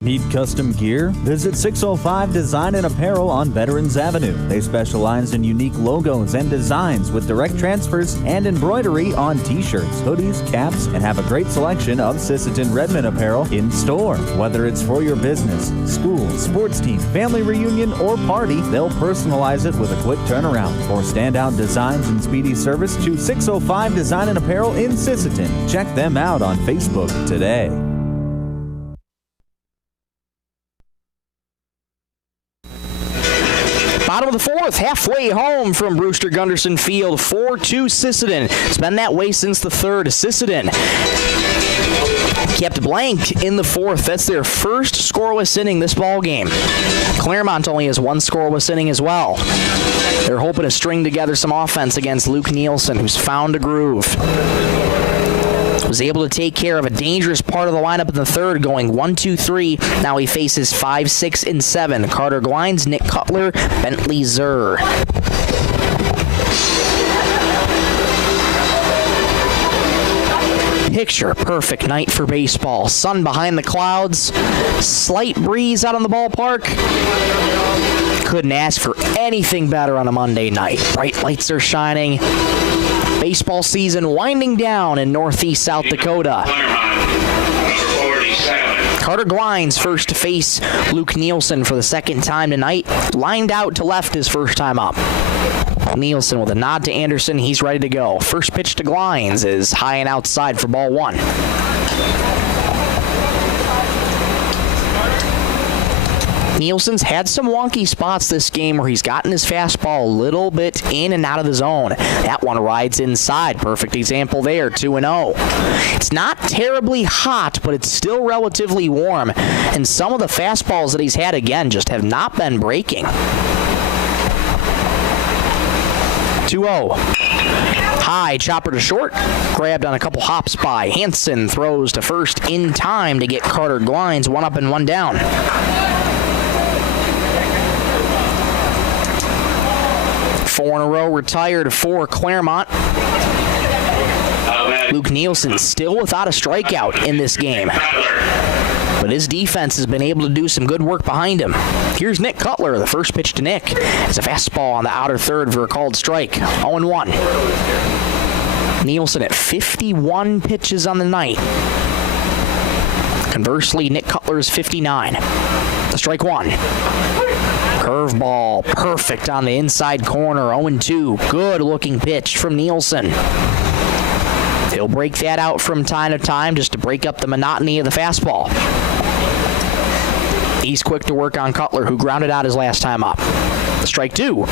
Need custom gear? Visit 605 Design and Apparel on Veterans Avenue. They specialize in unique logos and designs with direct transfers and embroidery on t-shirts, hoodies, caps, and have a great selection of Sisseton Redmond apparel in store. Whether it's for your business, school, sports team, family reunion, or party, they'll personalize it with a quick turnaround. For standout designs and speedy service, choose 605 Design and Apparel in Sisseton. Check them out on Facebook today. Bottom of the 4th, halfway home from Brewster Gunderson Field, 4-2 Sisseton. It's been that way since the 3rd. Sisseton kept blank in the 4th. That's their first scoreless inning this ball game. Claremont only has 1 scoreless inning as well. They're hoping to string together some offense against Luke Nielsen, who's found a groove. Was able to take care of a dangerous part of the lineup in the 3rd, going 1-2-3. Now he faces 5, 6, and 7. Carter Glines, Nick Cutler, Bentley Zurr. Picture perfect night for baseball. Sun behind the clouds, slight breeze out on the ballpark. Couldn't ask for anything better on a Monday night. Bright lights are shining. Baseball season winding down in northeast South Dakota. Carter Glines first to face Luke Nielsen for the 2nd time tonight. Lined out to left his first time up. Nielsen with a nod to Anderson. He's ready to go. First pitch to Glines is high and outside for ball 1. Nielsen's had some wonky spots this game where he's gotten his fastball a little bit in and out of the zone. That one rides inside. Perfect example there, 2-0. It's not terribly hot, but it's still relatively warm. And some of the fastballs that he's had, again, just have not been breaking. 2-0. High, chopper to short. Grabbed on a couple hops by Hansen. Throws to first in time to get Carter Glines 1 up and 1 down. 4 in a row retired for Claremont. Luke Nielsen still without a strikeout in this game. But his defense has been able to do some good work behind him. Here's Nick Cutler. The first pitch to Nick is a fastball on the outer 3rd for a called strike. 0-1. Nielsen at 51 pitches on the night. Conversely, Nick Cutler's 59. The strike 1. Curveball, perfect on the inside corner, 0-2. Good looking pitch from Nielsen. He'll break that out from time to time just to break up the monotony of the fastball. He's quick to work on Cutler, who grounded out his last time up. Strike 2.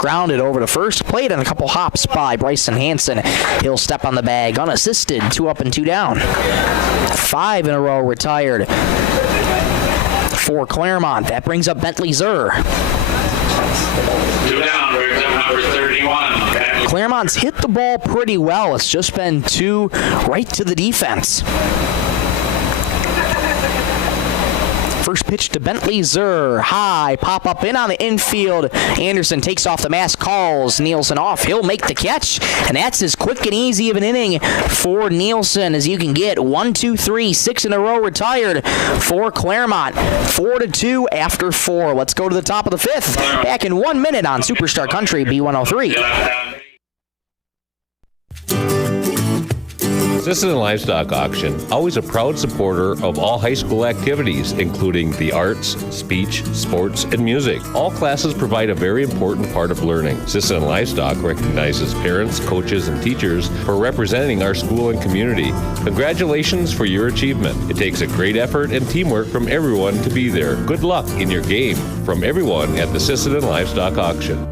Grounded over to first, played on a couple hops by Bryson Hansen. He'll step on the bag, unassisted, 2 up and 2 down. 5 in a row retired for Claremont. That brings up Bentley Zurr. 2 down, number 31. Claremont's hit the ball pretty well. It's just been 2 right to the defense. First pitch to Bentley Zur. High, pop up in on the infield. Anderson takes off the mask, calls Nielsen off. He'll make the catch, and that's as quick and easy of an inning for Nielsen as you can get. 1, 2, 3, 6 in a row retired for Claremont. 4-2 after 4. Let's go to the top of the fifth. Back in 1 minute on Superstar Country B103. Sisseton Livestock Auction, always a proud supporter of all high school activities, including the arts, speech, sports, and music. All classes provide a very important part of learning. Sisseton Livestock recognizes parents, coaches, and teachers for representing our school and community. Congratulations for your achievement. It takes a great effort and teamwork from everyone to be there. Good luck in your game from everyone at the Sisseton Livestock Auction.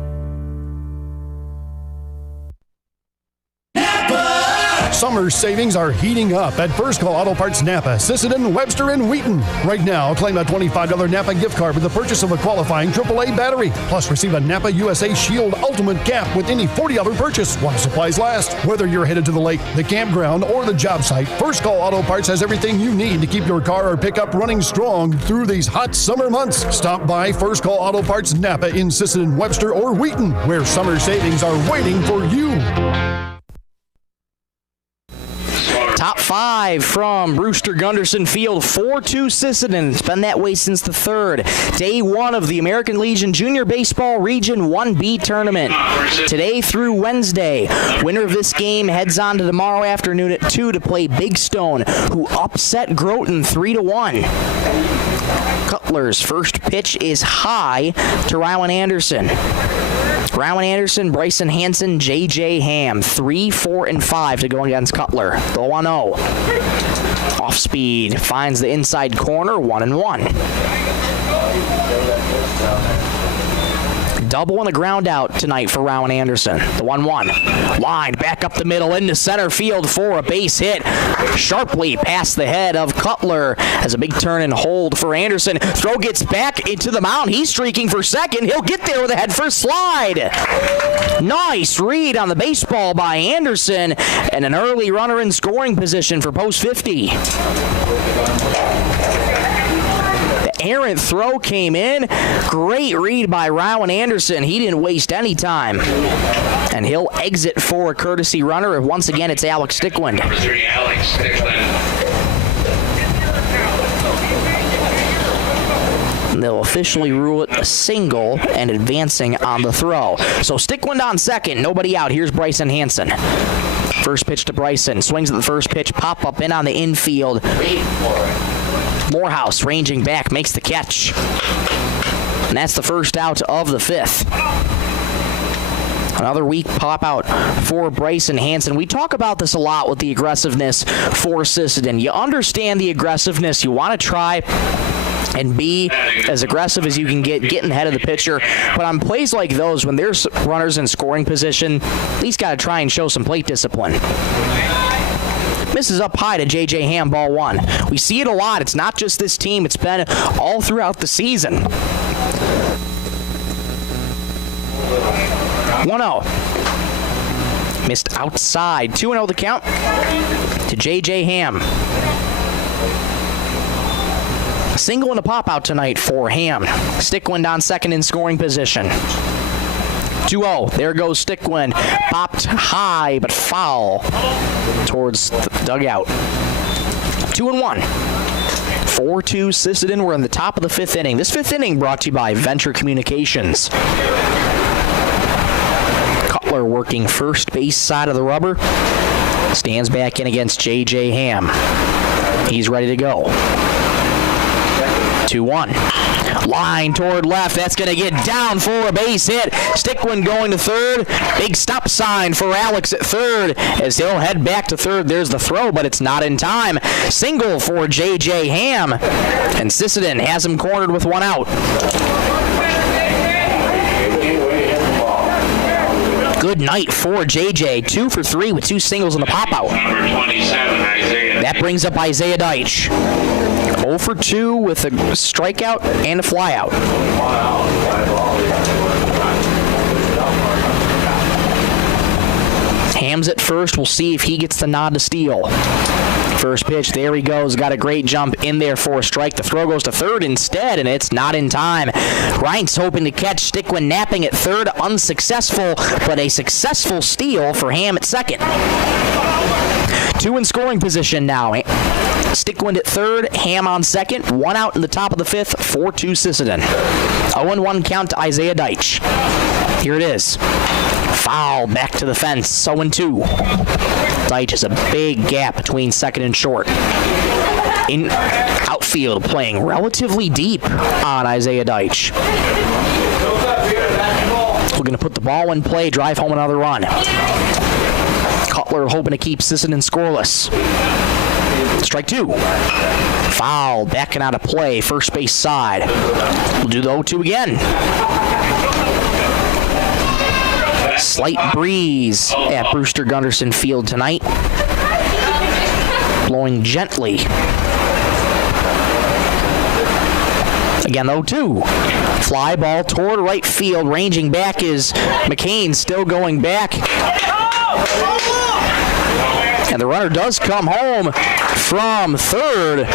Summer savings are heating up at First Call Auto Parts Napa, Sisseton, Webster, and Wheaton. Right now, claim a $25 Napa gift card with the purchase of a qualifying AAA battery. Plus, receive a Napa USA Shield Ultimate Cap with any $40 purchase while supplies last. Whether you're headed to the lake, the campground, or the job site, First Call Auto Parts has everything you need to keep your car or pickup running strong through these hot summer months. Stop by First Call Auto Parts Napa in Sisseton, Webster, or Wheaton, where summer savings are waiting for you. Top 5 from Brewster Gunderson Field, 4-2 Sisseton. It's been that way since the third. Day 1 of the American Legion Junior Baseball Region 1B Tournament. Today through Wednesday. Winner of this game heads on to tomorrow afternoon at 2 to play Big Stone, who upset Groton 3-1. Cutler's first pitch is high to Rowan Anderson. Rowan Anderson, Bryson Hansen, J.J. Ham. 3, 4, and 5 to go against Cutler. The 1-0. Off speed. Finds the inside corner. 1-1. Double and a ground out tonight for Rowan Anderson. The 1-1. Line back up the middle into center field for a base hit. Sharply past the head of Cutler as a big turn and hold for Anderson. Throw gets back into the mound. He's streaking for second. He'll get there with a head first slide. Nice read on the baseball by Anderson and an early runner in scoring position for post 50. Errant throw came in. Great read by Rowan Anderson. He didn't waste any time. And he'll exit for a courtesy runner. Once again, it's Alex Stickwind. Number 3, Alex Stickwind. They'll officially rule it a single and advancing on the throw. So Stickwind on second. Nobody out. Here's Bryson Hansen. First pitch to Bryson. Swings at the first pitch. Pop up in on the infield. Morehouse ranging back, makes the catch. And that's the first out of the fifth. Another weak pop out for Bryson Hansen. We talk about this a lot with the aggressiveness for Sisseton. You understand the aggressiveness. You want to try and be as aggressive as you can getting ahead of the pitcher. But on plays like those, when there's runners in scoring position, at least got to try and show some plate discipline. Misses up high to J.J. Ham, ball 1. We see it a lot. It's not just this team. It's been all throughout the season. 1-0. Missed outside. 2-0 the count to J.J. Ham. Single and a pop out tonight for Ham. Stickwind on second in scoring position. 2-0. There goes Stickwind. Popped high, but foul towards the dugout. 2-1. 4-2 Sisseton. We're in the top of the fifth inning. This fifth inning brought to you by Venture Communications. Cutler working first base side of the rubber. Stands back in against J.J. Ham. He's ready to go. 2-1. Line toward left. That's going to get down for a base hit. Stickwind going to third. Big stop sign for Alex at third as he'll head back to third. There's the throw, but it's not in time. Single for J.J. Ham. And Sisseton has him cornered with 1 out. Good night for J.J. 2 for 3 with 2 singles in the pop-out. Number 27, Isaiah. That brings up Isaiah Deitch. 0 for 2 with a strikeout and a flyout. Ham's at first. We'll see if he gets the nod to steal. First pitch, there he goes. Got a great jump in there for a strike. The throw goes to third instead, and it's not in time. Reintz hoping to catch Stickland napping at third. Unsuccessful, but a successful steal for Ham at second. 2 in scoring position now. Stickland at third, Ham on second. 1 out in the top of the fifth, 4-2 Sisseton. 0-1 count to Isaiah Deitch. Here it is. Foul back to the fence, 0-2. Deitch has a big gap between second and short. In outfield, playing relatively deep on Isaiah Deitch. We're going to put the ball in play, drive home another run. Cutler hoping to keep Sisseton scoreless. Strike 2. Foul, backing out of play, first base side. We'll do the 0-2 again. Slight breeze at Brewster Gunderson Field tonight. Blowing gently. Again, 0-2. Fly ball toward right field. Ranging back is McCain, still going back. And the runner does come home from third.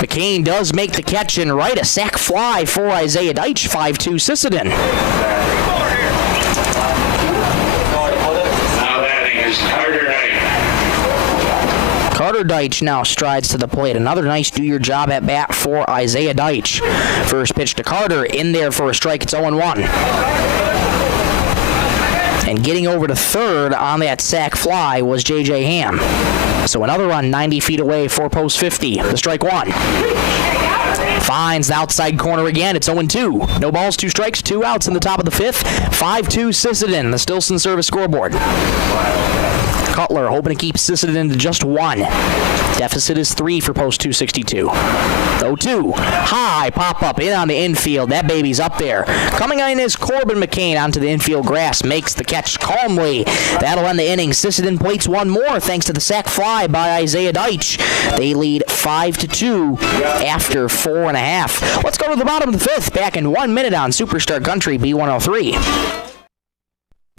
McCain does make the catch and right. A sac fly for Isaiah Deitch, 5-2 Sisseton. Now batting is Carter Deitch. Carter Deitch now strides to the plate. Another nice do-your-job at bat for Isaiah Deitch. First pitch to Carter, in there for a strike. It's 0-1. And getting over to third on that sac fly was J.J. Ham. So another run 90 feet away for post 50. The strike 1. Finds the outside corner again. It's 0-2. No balls, 2 strikes, 2 outs in the top of the fifth. 5-2 Sisseton, the Stillson Service scoreboard. Cutler hoping to keep Sisseton to just 1. Deficit is 3 for post 262. 0-2. High pop-up in on the infield. That baby's up there. Coming in is Corbin McCain onto the infield grass. Makes the catch calmly. That'll end the inning. Sisseton plates one more thanks to the sac fly by Isaiah Deitch. They lead 5-2 after 4.5. Let's go to the bottom of the fifth. Back in 1 minute on Superstar Country B103.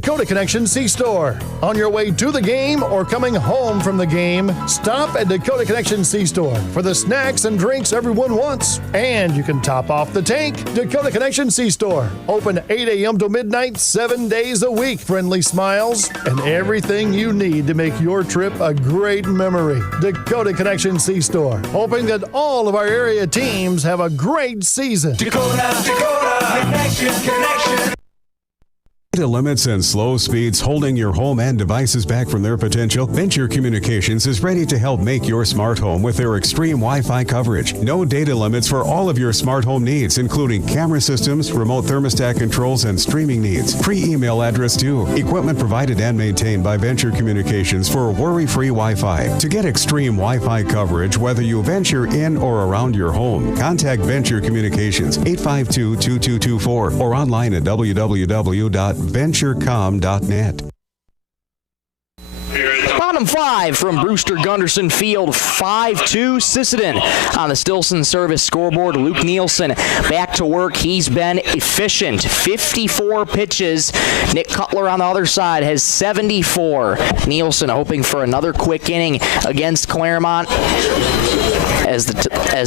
Dakota Connection C-Store. On your way to the game or coming home from the game, stop at Dakota Connection C-Store for the snacks and drinks everyone wants. And you can top off the tank. Dakota Connection C-Store. Open 8 a.m. to midnight, 7 days a week. Friendly smiles and everything you need to make your trip a great memory. Dakota Connection C-Store. Hoping that all of our area teams have a great season. Dakota Connection. Data limits and slow speeds holding your home and devices back from their potential? Venture Communications is ready to help make your smart home with their extreme Wi-Fi coverage. No data limits for all of your smart home needs, including camera systems, remote thermostat controls, and streaming needs. Free email address too. Equipment provided and maintained by Venture Communications for worry-free Wi-Fi. To get extreme Wi-Fi coverage, whether you venture in or around your home, contact Venture Communications 852-2224 or online at www.venturecom.net. Bottom 5 from Brewster Gunderson Field, 5-2 Sisseton. On the Stillson Service scoreboard, Luke Nielsen back to work. He's been efficient. 54 pitches. Nick Cutler on the other side has 74. Nielsen hoping for another quick inning against Claremont as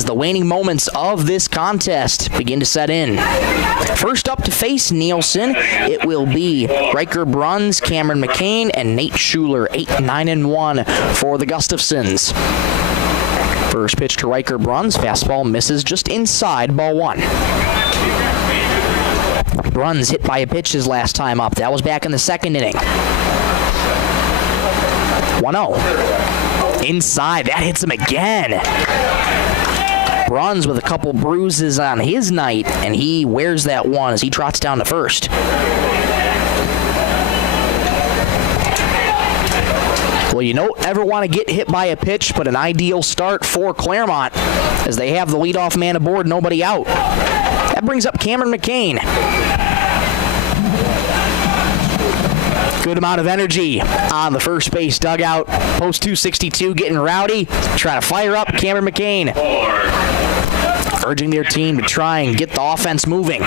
the waning moments of this contest begin to set in. First up to face Nielsen, it will be Riker Bruns, Cameron McCain, and Nate Schuler, 8-9-1 for the Gustafsons. First pitch to Riker Bruns, fastball misses just inside, ball 1. Bruns hit by a pitch his last time up. That was back in the second inning. 1-0. Inside, that hits him again. Bruns with a couple bruises on his night, and he wears that one as he trots down to first. Well, you don't ever want to get hit by a pitch, but an ideal start for Claremont as they have the leadoff man aboard, nobody out. That brings up Cameron McCain. Good amount of energy on the first base dugout. Post 262 getting rowdy, trying to fire up Cameron McCain. Urging their team to try and get the offense moving.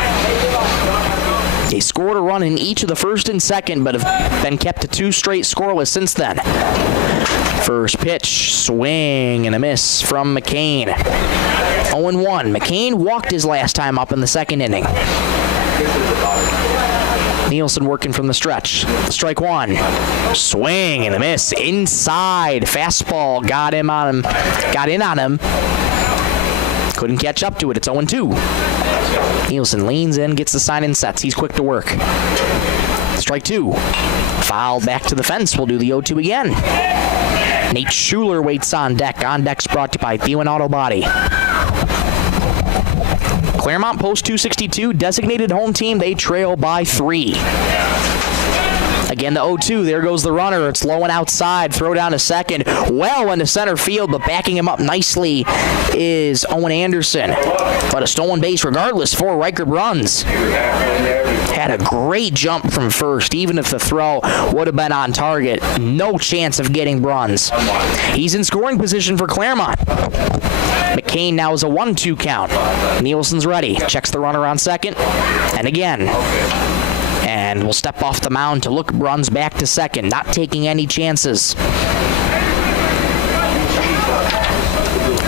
They scored a run in each of the first and second, but have been kept to 2 straight scoreless since then. First pitch, swing and a miss from McCain. 0-1. McCain walked his last time up in the second inning. Nielsen working from the stretch. Strike 1. Swing and a miss. Inside. Fastball got in on him. Couldn't catch up to it. It's 0-2. Nielsen leans in, gets the sign and sets. He's quick to work. Strike 2. Fouled back to the fence. We'll do the 0-2 again. Nate Schuler waits on deck. On deck's brought to you by Thielen Auto Body. Claremont post 262, designated home team. They trail by 3. Again, the 0-2. There goes the runner. It's low and outside. Throw down to second. Well into center field, but backing him up nicely is Owen Anderson. But a stolen base regardless for Riker Bruns. Had a great jump from first, even if the throw would have been on target. No chance of getting Bruns. He's in scoring position for Claremont. McCain now is a 1-2 count. Nielsen's ready. Checks the runner on second. And again. And will step off the mound to look Bruns back to second, not taking any chances.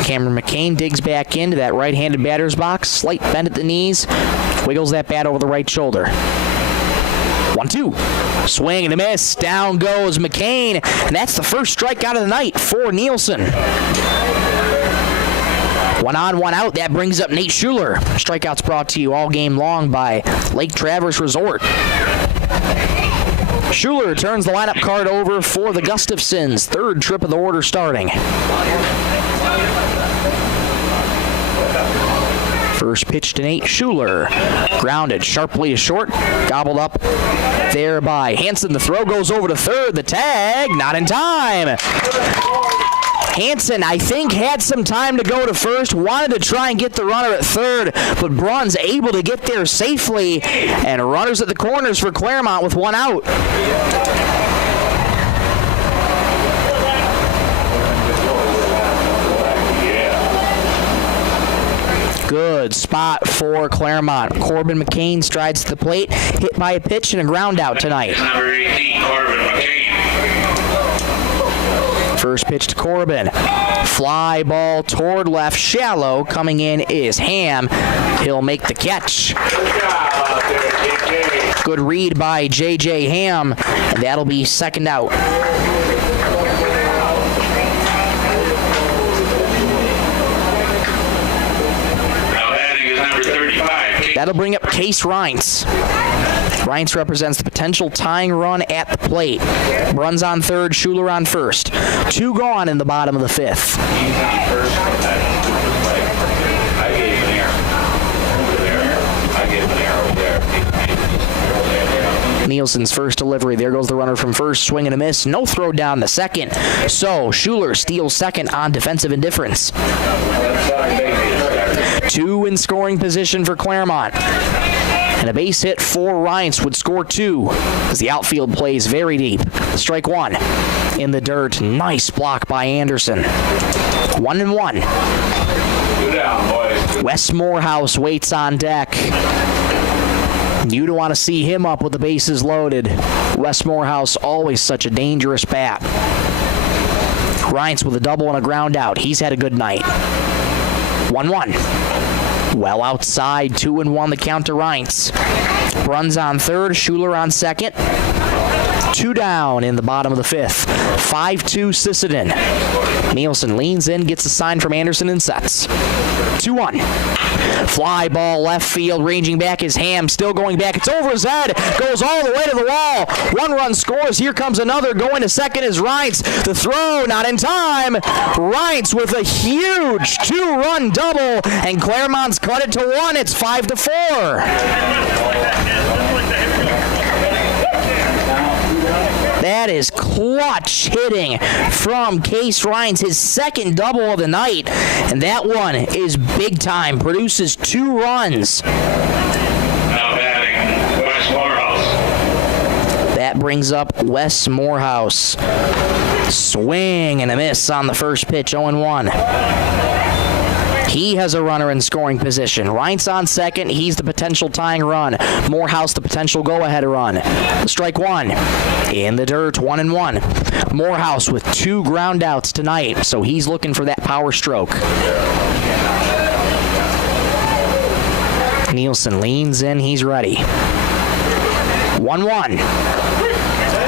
Cameron McCain digs back into that right-handed batter's box. Slight bend at the knees. Wiggles that bat over the right shoulder. 1-2. Swing and a miss. Down goes McCain. And that's the first strikeout of the night for Nielsen. 1 on, 1 out. That brings up Nate Schuler. Strikeouts brought to you all game long by Lake Traverse Resort. Schuler turns the lineup card over for the Gustafsons. 3rd trip of the order starting. First pitch to Nate Schuler. Grounded sharply to short. Gobbled up there by Hansen. The throw goes over to third. The tag, not in time. Hansen, I think, had some time to go to first, wanted to try and get the runner at third, but Bruns able to get there safely, and runners at the corners for Claremont with 1 out. Good spot for Claremont. Corbin McCain strides to the plate, hit by a pitch and a ground out tonight. Number 18, Corbin McCain. First pitch to Corbin. Fly ball toward left, shallow. Coming in is Ham. He'll make the catch. Good read by J.J. Ham, and that'll be second out. Now batting is number 35. That'll bring up Case Reince. Reince represents the potential tying run at the plate. Bruns on third, Schuler on first. 2 gone in the bottom of the 5th. Nielsen's first delivery. There goes the runner from first. Swing and a miss. No throw down the second. So Schuler steals second on defensive indifference. 2 in scoring position for Claremont. And a base hit for Reince would score 2 as the outfield plays very deep. Strike 1 in the dirt. Nice block by Anderson. 1-1. Wes Morehouse waits on deck. You don't want to see him up with the bases loaded. Wes Morehouse, always such a dangerous bat. Reince with a double and a ground out. He's had a good night. 1-1. Well outside, 2-1 the count to Reince. Bruns on third, Schuler on second. 2 down in the bottom of the 5th. 5-2 Sisseton. Nielsen leans in, gets a sign from Anderson and sets. 2-1. Fly ball left field, ranging back is Ham, still going back. It's over his head, goes all the way to the wall. 1 run scores. Here comes another. Going to second is Reince. The throw, not in time. Reince with a huge 2-run double, and Claremont's cut it to 1. It's 5-4. That is clutch hitting from Case Reince, his second double of the night, and that one is big time, produces 2 runs. Now batting, Wes Morehouse. That brings up Wes Morehouse. Swing and a miss on the first pitch, 0-1. He has a runner in scoring position. Reince on second. He's the potential tying run. Morehouse the potential go-ahead run. Strike one. In the dirt, 1-1. Morehouse with 2 ground outs tonight, so he's looking for that power stroke. Nielsen leans in. He's ready. 1-1.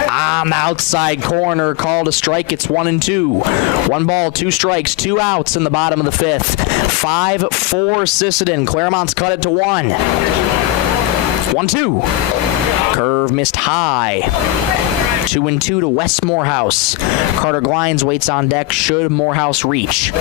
On the outside corner, called a strike. It's 1-2. 1 ball, 2 strikes, 2 outs in the bottom of the 5th. 5-4 Sisseton. Claremont's cut it to 1. 1-2. Curve missed high. 2-2 to West Morehouse. Carter Glines waits on deck should Morehouse reach.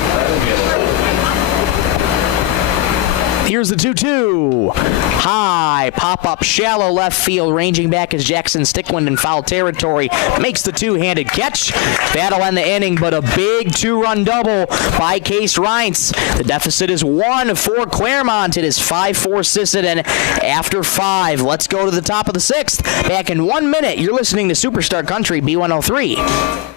Here's the 2-2. High, pop-up, shallow left field. Ranging back is Jackson Stickland in foul territory. Makes the two-handed catch. That'll end the inning, but a big 2-run double by Case Reince. The deficit is 1 for Claremont. It is 5-4 Sisseton after 5. Let's go to the top of the 6th. Back in 1 minute, you're listening to Superstar Country B103.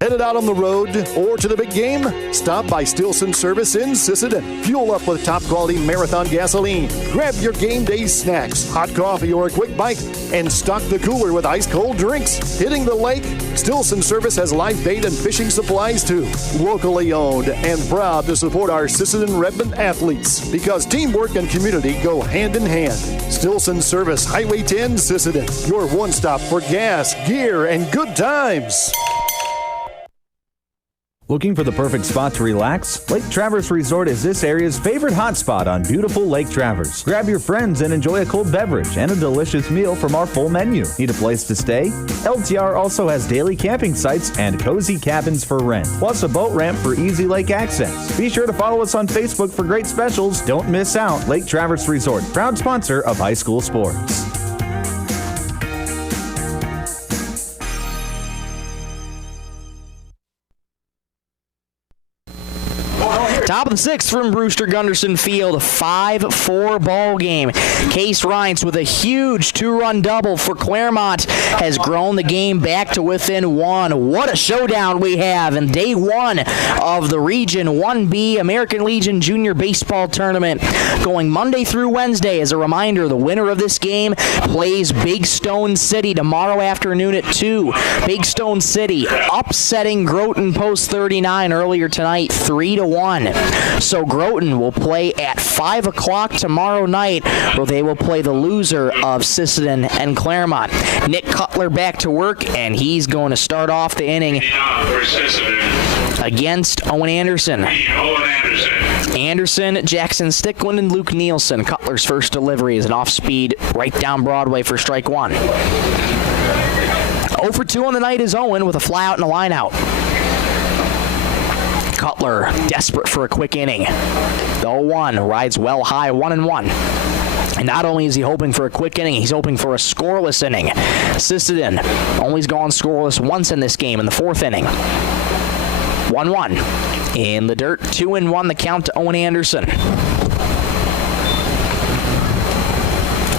Headed out on the road or to the big game? Stop by Stilson Service in Sisseton. Fuel up with top quality Marathon gasoline. Grab your game day snacks, hot coffee, or a quick bite, and stock the cooler with ice cold drinks. Hitting the lake? Stilson Service has live bait and fishing supplies too. Locally owned and proud to support our Sisseton Redmond athletes because teamwork and community go hand in hand. Stilson Service, Highway 10, Sisseton. Your one stop for gas, gear, and good times. Looking for the perfect spot to relax? Lake Traverse Resort is this area's favorite hotspot on beautiful Lake Traverse. Grab your friends and enjoy a cold beverage and a delicious meal from our full menu. Need a place to stay? LTR also has daily camping sites and cozy cabins for rent, plus a boat ramp for easy lake access. Be sure to follow us on Facebook for great specials. Don't miss out. Lake Traverse Resort, proud sponsor of high school sports. Top of the 6th from Brewster Gunderson Field, 5-4 ball game. Case Reince with a huge 2-run double for Claremont has grown the game back to within 1. What a showdown we have in day 1 of the Region 1B American Legion Junior Baseball Tournament. Going Monday through Wednesday. As a reminder, the winner of this game plays Big Stone City tomorrow afternoon at 2. Big Stone City upsetting Groton Post 39 earlier tonight, 3-1. So Groton will play at 5 o'clock tomorrow night, where they will play the loser of Sisseton and Claremont. Nick Cutler back to work, and he's going to start off the inning against Owen Anderson. Anderson, Jackson Stickland, and Luke Nielsen. Cutler's first delivery is an off-speed right down Broadway for strike 1. 0 for 2 on the night is Owen with a fly out and a line out. Cutler desperate for a quick inning. The 0-1 rides well high, 1-1. And not only is he hoping for a quick inning, he's hoping for a scoreless inning. Sisseton only's gone scoreless once in this game in the 4th inning. 1-1. In the dirt, 2-1 the count to Owen Anderson.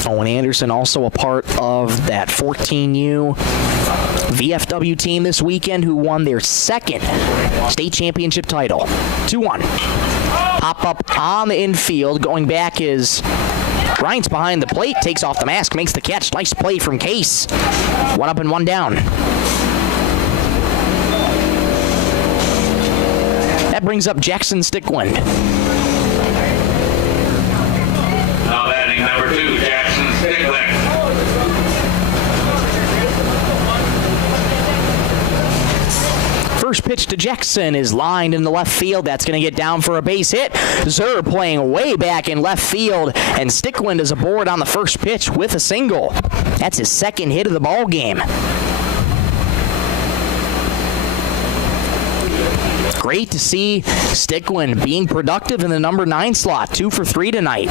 Owen Anderson also a part of that 14U VFW team this weekend who won their 2nd state championship title. 2-1. Pop up on the infield. Going back is Reince behind the plate. Takes off the mask. Makes the catch. Nice play from Case. 1 up and 1 down. That brings up Jackson Stickland. Now batting number 2, Jackson Stickland. First pitch to Jackson is lined in the left field. That's going to get down for a base hit. Zer playing way back in left field, and Stickland is aboard on the first pitch with a single. That's his 2nd hit of the ball game. Great to see Stickland being productive in the number 9 slot. 2 for 3 tonight.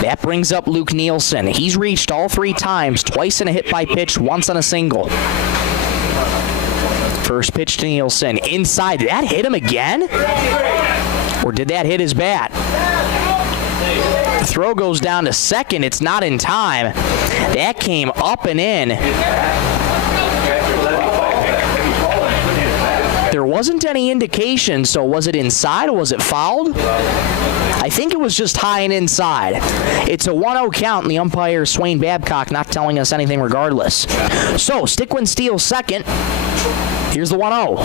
That brings up Luke Nielsen. He's reached all 3 times, twice in a hit by pitch, once on a single. First pitch to Nielsen. Inside. Did that hit him again? Or did that hit his bat? The throw goes down to second. It's not in time. That came up and in. There wasn't any indication, so was it inside or was it fouled? I think it was just high and inside. It's a 1-0 count, and the umpire, Swain Babcock, not telling us anything regardless. So, Stickwind steals second. Here's the 1-0.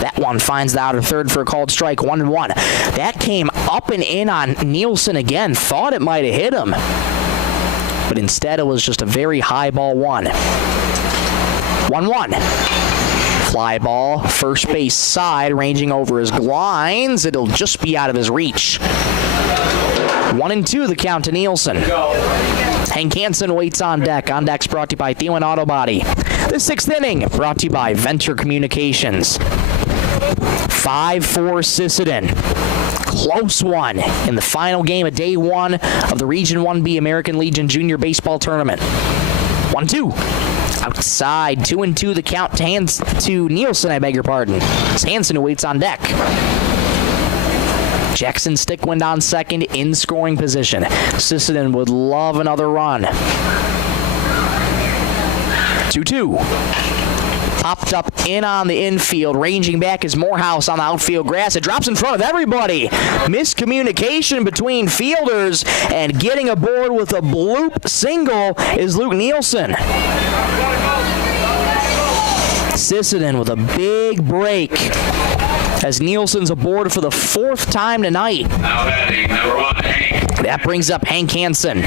That one finds the outer third for a called strike, 1-1. That came up and in on Nielsen again. Thought it might have hit him. But instead, it was just a very high ball one. 1-1. Fly ball, first base side, ranging over his lines. It'll just be out of his reach. 1-2 the count to Nielsen. Hank Hansen waits on deck. On deck's brought to you by Thielen Auto Body. The sixth inning brought to you by Venture Communications. 5-4 Sisseton. Close one in the final game of day one of the Region 1B American Legion Junior Baseball Tournament. 1-2. Outside, 2-2 the count to Nielsen, I beg your pardon. It's Hansen who waits on deck. Jackson Stickwind on second in scoring position. Sisseton would love another run. 2-2. Popped up in on the infield. Ranging back is Morehouse on the outfield grass. It drops in front of everybody. Miscommunication between fielders, and getting aboard with a bloop single is Luke Nielsen. Sisseton with a big break as Nielsen's aboard for the fourth time tonight. Now batting, number 1, Hank. That brings up Hank Hansen.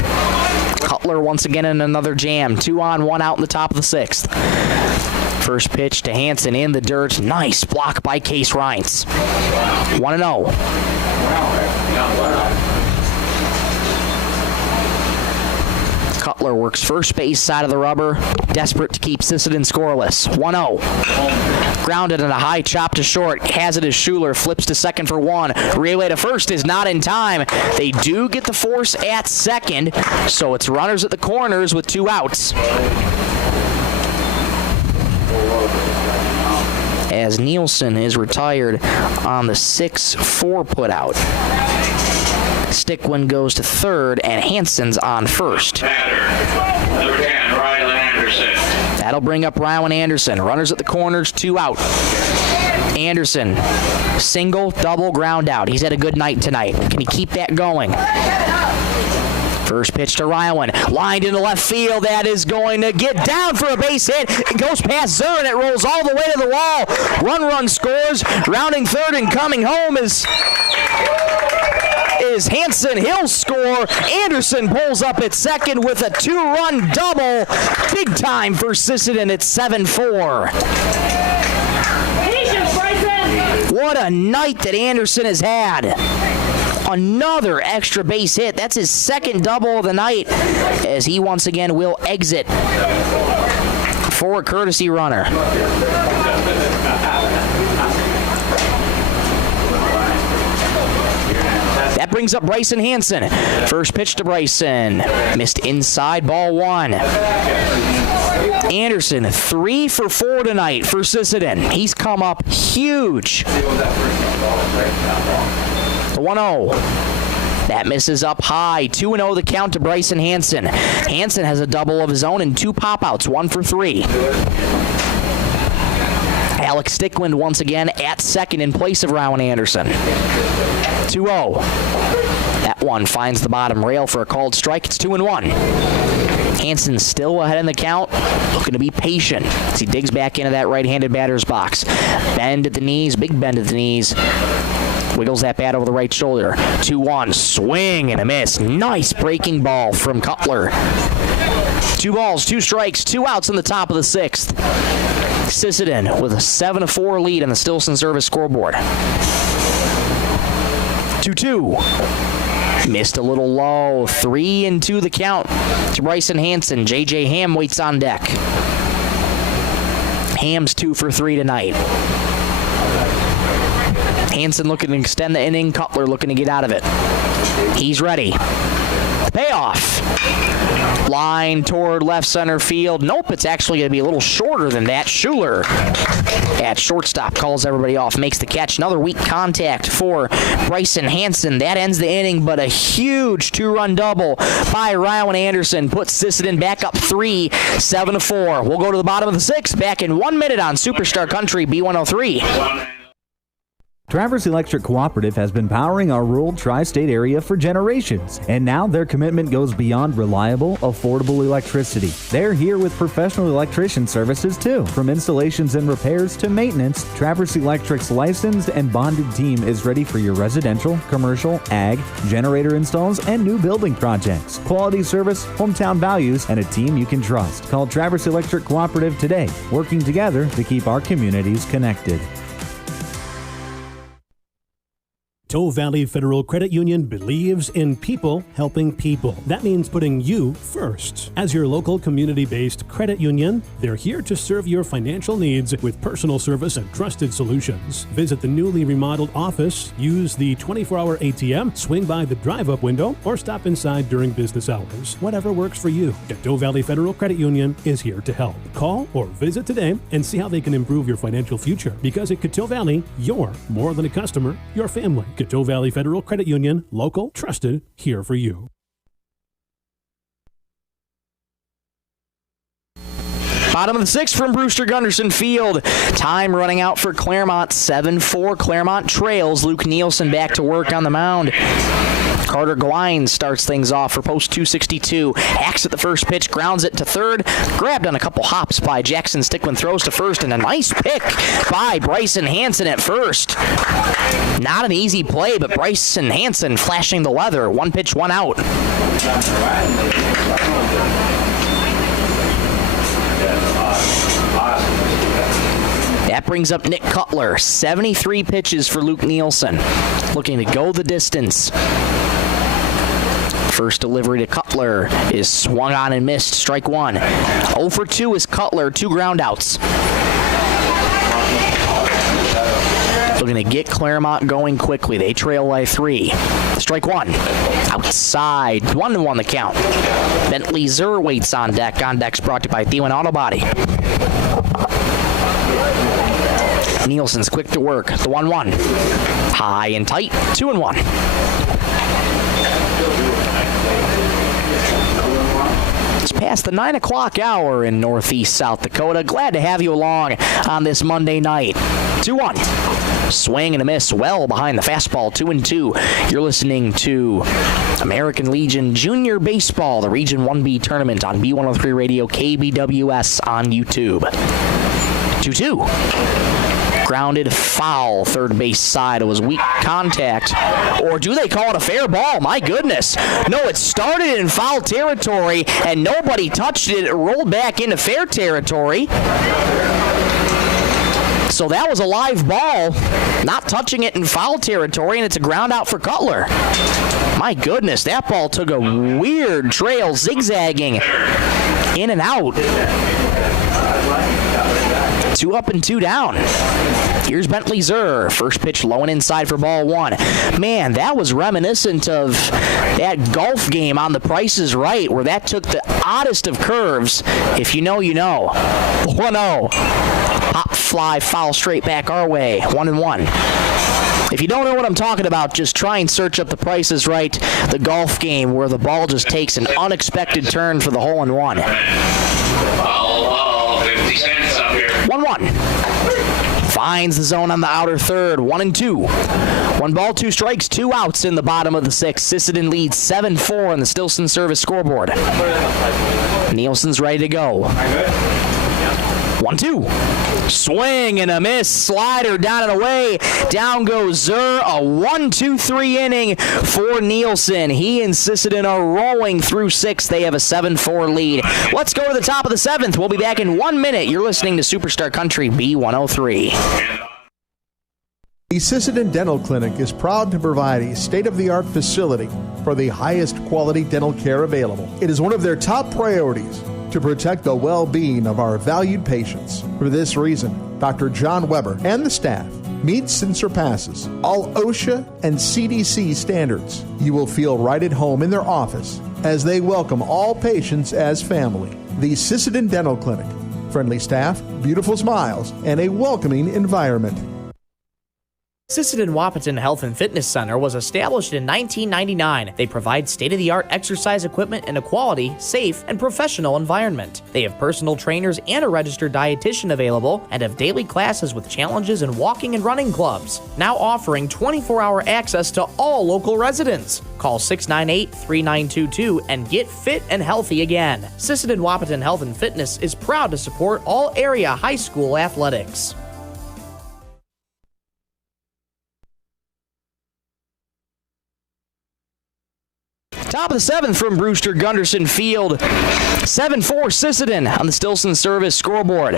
Cutler once again in another jam. 2 on, 1 out in the top of the sixth. First pitch to Hansen in the dirt. Nice block by Case Rines. 1-0. Cutler works first base side of the rubber, desperate to keep Sisseton scoreless. 1-0. Grounded in a high chop to short. Has it as Schuler flips to second for one. Relay to first is not in time. They do get the force at second, so it's runners at the corners with 2 outs. As Nielsen is retired on the 6-4 putout. Stickwind goes to third, and Hansen's on first. Batter, number 10, Rylan Anderson. That'll bring up Rylan Anderson. Runners at the corners, 2 out. Anderson, single, double, ground out. He's had a good night tonight. Can he keep that going? First pitch to Rylan, lined into left field. That is going to get down for a base hit. It goes past Zur, and it rolls all the way to the wall. Run scores. Rounding third and coming home is Hansen. He'll score. Anderson pulls up at second with a 2-run double. Big time for Sisseton at 7-4. What a night that Anderson has had. Another extra base hit. That's his second double of the night, as he once again will exit for a courtesy runner. That brings up Bryson Hansen. First pitch to Bryson. Missed inside, ball 1. Anderson, 3 for 4 tonight for Sisseton. He's come up huge. 1-0. That misses up high. 2-0 the count to Bryson Hansen. Hansen has a double of his own and 2 pop-outs, 1 for 3. Alex Stickwind once again at second in place of Rowan Anderson. 2-0. That one finds the bottom rail for a called strike. It's 2-1. Hansen still ahead in the count, looking to be patient as he digs back into that right-handed batter's box. Bend at the knees, big bend at the knees. Wiggles that bat over the right shoulder. 2-1, swing and a miss. Nice breaking ball from Cutler. 2 balls, 2 strikes, 2 outs in the top of the 6th. Sisseton with a 7-4 lead on the Stillson Service scoreboard. 2-2. Missed a little low. 3-2 the count to Bryson Hansen. J.J. Ham waits on deck. Ham's 2 for 3 tonight. Hansen looking to extend the inning. Cutler looking to get out of it. He's ready. Payoff. Line toward left center field. Nope, it's actually going to be a little shorter than that. Schuler at shortstop calls everybody off, makes the catch. Another weak contact for Bryson Hanson. That ends the inning, but a huge two-run double by Ryan Anderson puts Sisseton back up 3, 7-4. We'll go to the bottom of the 6th back in 1 minute on Superstar Country B103. Traverse Electric Cooperative has been powering our rural tri-state area for generations, and now their commitment goes beyond reliable, affordable electricity. They're here with professional electrician services too. From installations and repairs to maintenance, Traverse Electric's licensed and bonded team is ready for your residential, commercial, ag, generator installs, and new building projects. Quality service, hometown values, and a team you can trust. Call Traverse Electric Cooperative today, working together to keep our communities connected. Tow Valley Federal Credit Union believes in people helping people. That means putting you first. As your local community-based credit union, they're here to serve your financial needs with personal service and trusted solutions. Visit the newly remodeled office, use the 24-hour ATM, swing by the drive-up window, or stop inside during business hours. Whatever works for you. Tow Valley Federal Credit Union is here to help. Call or visit today and see how they can improve your financial future. Because at Coteau Valley, you're more than a customer, you're family. Coteau Valley Federal Credit Union, local, trusted, here for you. Bottom of the 6th from Brewster Gunderson Field. Time running out for Claremont. 7-4. Claremont trails. Luke Nielsen back to work on the mound. Carter Gwine starts things off for post 262. Hacks at the first pitch, grounds it to third. Grabbed on a couple hops by Jackson Stickland, throws to first, and a nice pick by Bryson Hanson at first. Not an easy play, but Bryson Hanson flashing the leather. 1 pitch, 1 out. That brings up Nick Cutler. 73 pitches for Luke Nielsen. Looking to go the distance. First delivery to Cutler is swung on and missed. Strike 1. 0 for 2 is Cutler. 2 groundouts. Looking to get Claremont going quickly. They trail by 3. Strike 1. Outside. 1-1 the count. Bentley Zur waits on deck. On deck's brought to you by Thielen Auto Body. Nielsen's quick to work. The 1-1. High and tight. 2-1. It's past the 9 o'clock hour in Northeast South Dakota. Glad to have you along on this Monday night. 2-1. Swing and a miss well behind the fastball. 2-2. You're listening to American Legion Junior Baseball, the Region 1B tournament on B103 Radio, KBWS on YouTube. 2-2. Grounded foul, third base side. It was weak contact. Or do they call it a fair ball? My goodness. No, it started in foul territory and nobody touched it. It rolled back into fair territory. So that was a live ball, not touching it in foul territory, and it's a ground out for Cutler. My goodness, that ball took a weird trail, zigzagging in and out. 2 up and 2 down. Here's Bentley Zur. First pitch low and inside for ball 1. Man, that was reminiscent of that golf game on The Price is Right, where that took the oddest of curves. If you know, you know. 1-0. Hop fly foul straight back our way. 1-1. If you don't know what I'm talking about, just try and search up The Price is Right, the golf game where the ball just takes an unexpected turn for the hole-in-one. 50 cents up here. 1-1. Finds the zone on the outer third. 1-2. 1 ball, 2 strikes, 2 outs in the bottom of the 6th. Sisseton leads 7-4 on the Stilson Service scoreboard. Nielsen's ready to go. 1-2. Swing and a miss. Slider down and away. Down goes Zur. A 1-2-3 inning for Nielsen. He and Sisseton are rolling through 6. They have a 7-4 lead. Let's go to the top of the 7th. We'll be back in 1 minute. You're listening to Superstar Country B103. The Sisseton Dental Clinic is proud to provide a state-of-the-art facility for the highest quality dental care available. It is one of their top priorities to protect the well-being of our valued patients. For this reason, Dr. John Weber and the staff meets and surpasses all OSHA and CDC standards. You will feel right at home in their office as they welcome all patients as family. The Sisseton Dental Clinic. Friendly staff, beautiful smiles, and a welcoming environment. Sisseton Wahpeton Health and Fitness Center was established in 1999. They provide state-of-the-art exercise equipment in a quality, safe, and professional environment. They have personal trainers and a registered dietitian available and have daily classes with challenges in walking and running clubs. Now offering 24-hour access to all local residents. Call 698-3922 and get fit and healthy again. Sisseton Wahpeton Health and Fitness is proud to support all area high school athletics. Top of the seventh from Brewster Gunderson Field. 7-4 Sisseton on the Stilson Service scoreboard.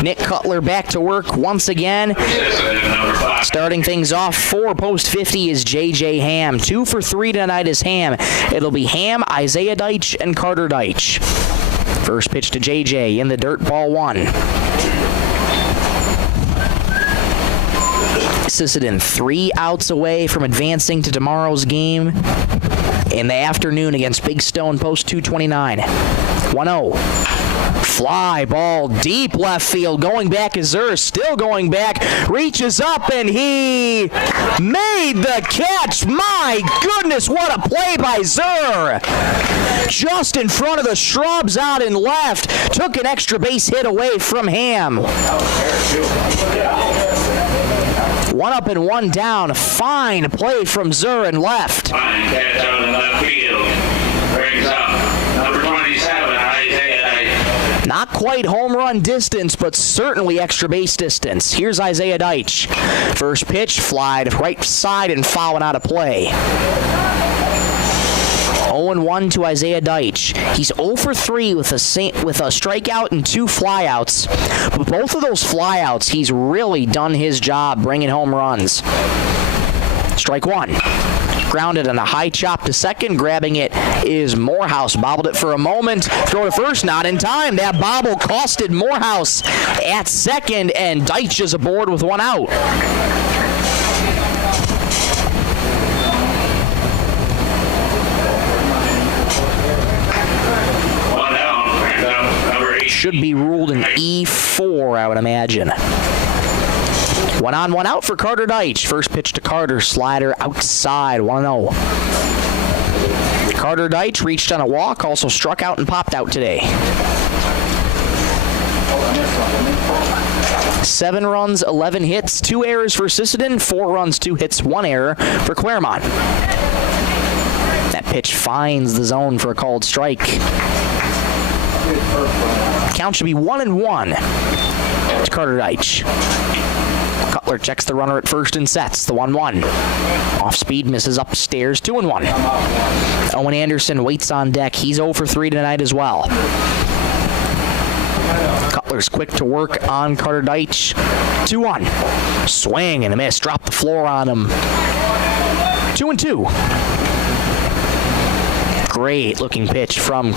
Nick Cutler back to work once again. Starting things off for post 50 is J.J. Ham. 2 for 3 tonight is Ham. It'll be Ham, Isaiah Deitch, and Carter Deitch. First pitch to J.J. in the dirt, ball 1. Sisseton 3 outs away from advancing to tomorrow's game in the afternoon against Big Stone, post 229. 1-0. Fly ball deep left field. Going back is Zur. Still going back. Reaches up and he made the catch. My goodness, what a play by Zur. Just in front of the shrubs out in left. Took an extra base hit away from Ham. 1 up and 1 down. Fine play from Zur in left. Fine catch out in left field. Brings up number 27, Isaiah Deitch. Not quite home run distance, but certainly extra base distance. Here's Isaiah Deitch. First pitch, fly to right side and fouling out of play. 0-1 to Isaiah Deitch. He's 0 for 3 with a strikeout and 2 flyouts. But both of those flyouts, he's really done his job bringing home runs. Strike 1. Grounded on a high chop to second. Grabbing it is Morehouse. Bobbled it for a moment. Throw to first, not in time. That bobble costed Morehouse at second, and Deitch is aboard with 1 out. Should be ruled an E4, I would imagine. 1 on, 1 out for Carter Deitch. First pitch to Carter, slider outside, 1-0. Carter Deitch reached on a walk, also struck out and popped out today. 7 runs, 11 hits, 2 errors for Sisseton, 4 runs, 2 hits, 1 error for Claremont. That pitch finds the zone for a called strike. Count should be 1-1 to Carter Deitch. Cutler checks the runner at first and sets the 1-1. Off speed, misses upstairs, 2-1. Owen Anderson waits on deck. He's 0 for 3 tonight as well. Cutler's quick to work on Carter Deitch. 2-1. Swing and a miss. Drop the floor on him. 2-2. Great looking pitch from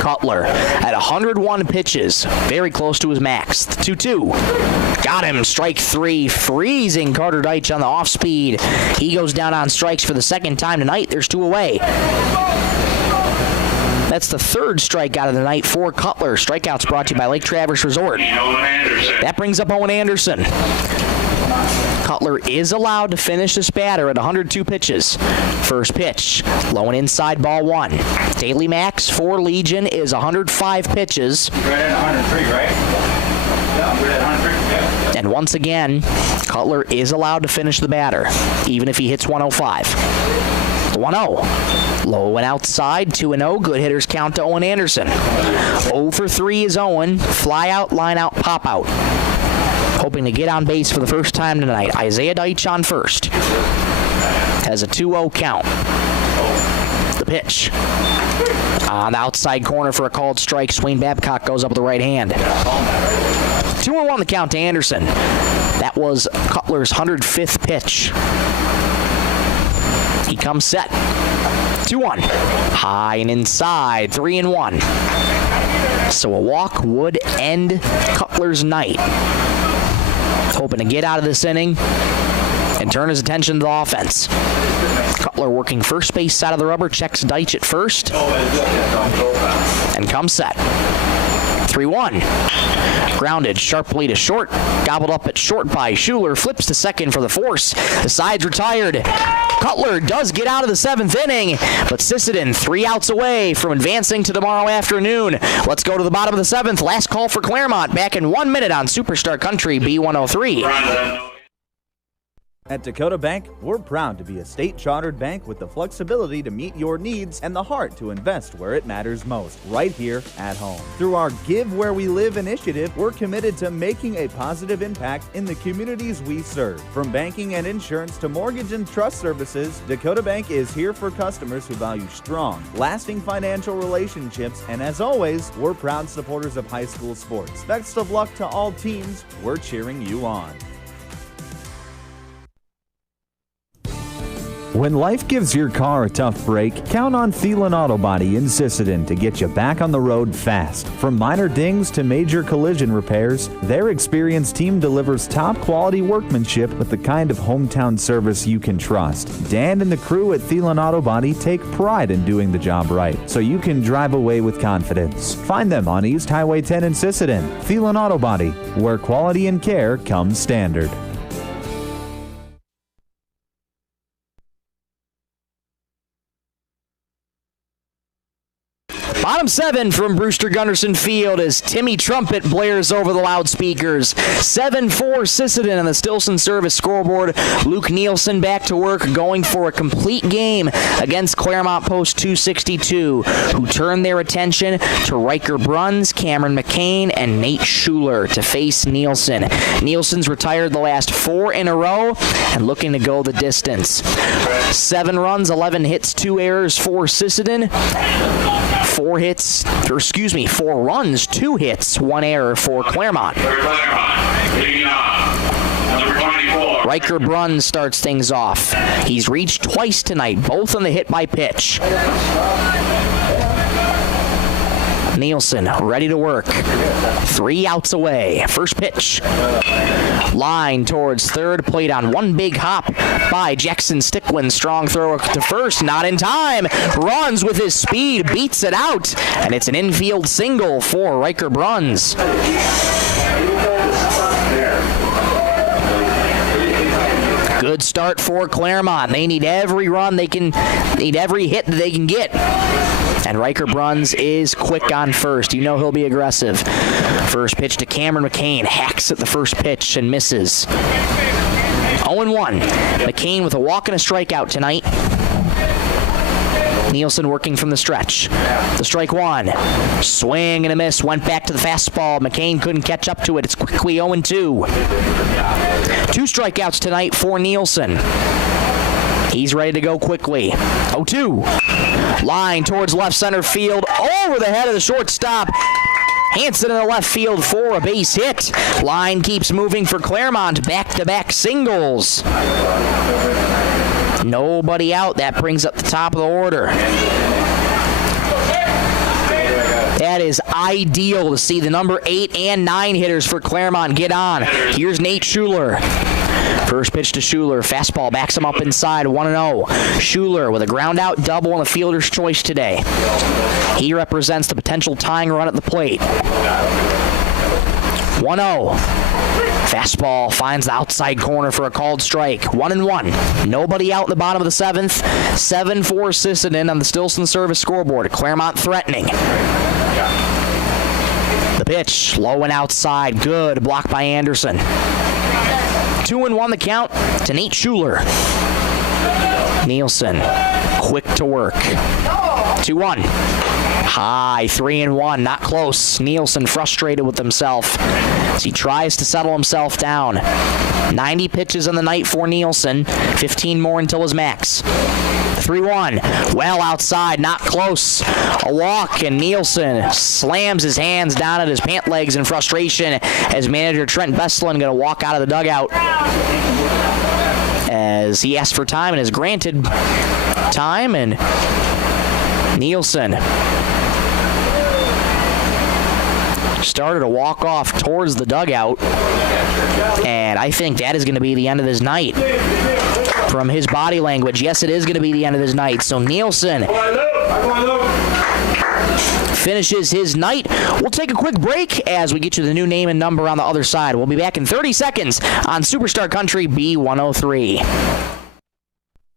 Cutler at 101 pitches, very close to his max. 2-2. Got him, strike 3, freezing Carter Deitch on the off speed. He goes down on strikes for the second time tonight. There's 2 away. That's the 3rd strikeout of the night for Cutler. Strikeouts brought to you by Lake Traverse Resort. That brings up Owen Anderson. Cutler is allowed to finish this batter at 102 pitches. First pitch, low and inside, ball 1. Daily max for Legion is 105 pitches. Right at 103, right? Yeah, we're at 103. Yeah. And once again, Cutler is allowed to finish the batter, even if he hits 105. 1-0. Low and outside, 2-0. Good hitters count to Owen Anderson. 0 for 3 is Owen. Fly out, line out, pop out. Hoping to get on base for the first time tonight. Isaiah Deitch on first. Has a 2-0 count. The pitch. On the outside corner for a called strike. Swain Babcock goes up with the right hand. 2-1 the count to Anderson. That was Cutler's 105th pitch. He comes set. 2-1. High and inside. 3-1. So a walk would end Cutler's night. Hoping to get out of this inning and turn his attention to the offense. Cutler working first base side of the rubber, checks Deitch at first, and comes set. 3-1. Grounded sharply to short. Gobbled up at short by Schuler. Flips to second for the force. The side's retired. Cutler does get out of the 7th inning, but Sisseton 3 outs away from advancing to tomorrow afternoon. Let's go to the bottom of the 7th. Last call for Claremont. Back in 1 minute on Superstar Country B103. At Dakota Bank, we're proud to be a state-chartered bank with the flexibility to meet your needs and the heart to invest where it matters most, right here at home. Through our Give Where We Live initiative, we're committed to making a positive impact in the communities we serve. From banking and insurance to mortgage and trust services, Dakota Bank is here for customers who value strong, lasting financial relationships, and as always, we're proud supporters of high school sports. Best of luck to all teams. We're cheering you on. When life gives your car a tough break, count on Thielen Auto Body in Sisseton to get you back on the road fast. From minor dings to major collision repairs, their experienced team delivers top-quality workmanship with the kind of hometown service you can trust. Dan and the crew at Thielen Auto Body take pride in doing the job right, so you can drive away with confidence. Find them on East Highway 10 in Sisseton. Thielen Auto Body, where quality and care comes standard. Bottom 7 from Brewster Gunderson Field as Timmy Trumpet blares over the loudspeakers. 7-4 Sisseton on the Stilson Service scoreboard. Luke Nielsen back to work, going for a complete game against Claremont Post 262, who turned their attention to Riker Bruns, Cameron McCain, and Nate Schuler to face Nielsen. Nielsen's retired the last 4 in a row and looking to go the distance. 7 runs, 11 hits, 2 errors for Sisseton. 4 runs, 2 hits, 1 error for Claremont. Riker Brunn starts things off. He's reached twice tonight, both on the hit by pitch. Nielsen ready to work. 3 outs away. First pitch. Line towards third. Played on one big hop by Jackson Sticklin. Strong throw to first. Not in time. Runs with his speed. Beats it out. And it's an infield single for Riker Bruns. Good start for Claremont. They need every run they can, need every hit that they can get. And Riker Bruns is quick on first. You know he'll be aggressive. First pitch to Cameron McCain. Hacks at the first pitch and misses. 0-1. McCain with a walk and a strikeout tonight. Nielsen working from the stretch. The strike 1. Swing and a miss. Went back to the fastball. McCain couldn't catch up to it. It's quickly 0-2. 2 strikeouts tonight for Nielsen. He's ready to go quickly. 0-2. Line towards left center field. Over the head of the shortstop. Hanson in the left field for a base hit. Line keeps moving for Claremont. Back-to-back singles. Nobody out. That brings up the top of the order. That is ideal to see the number 8 and 9 hitters for Claremont get on. Here's Nate Schuler. First pitch to Schuler. Fastball backs him up inside. 1-0. Schuler with a ground-out double on the fielder's choice today. He represents the potential tying run at the plate. 1-0. Fastball finds the outside corner for a called strike. 1-1. Nobody out in the bottom of the 7th. 7-4 Sisseton on the Stilson Service scoreboard. Claremont threatening. The pitch, low and outside. Good. Blocked by Anderson. 2-1 the count to Nate Schuler. Nielsen, quick to work. 2-1. High, 3-1, not close. Nielsen frustrated with himself as he tries to settle himself down. 90 pitches on the night for Nielsen, 15 more until his max. 3-1, well outside, not close. A walk, and Nielsen slams his hands down at his pant legs in frustration as manager Trent Bestlin going to walk out of the dugout as he asked for time and is granted time, and Nielsen started to walk off towards the dugout. And I think that is going to be the end of his night. From his body language, yes, it is going to be the end of his night. So Nielsen finishes his night. We'll take a quick break as we get you the new name and number on the other side. We'll be back in 30 seconds on Superstar Country B103.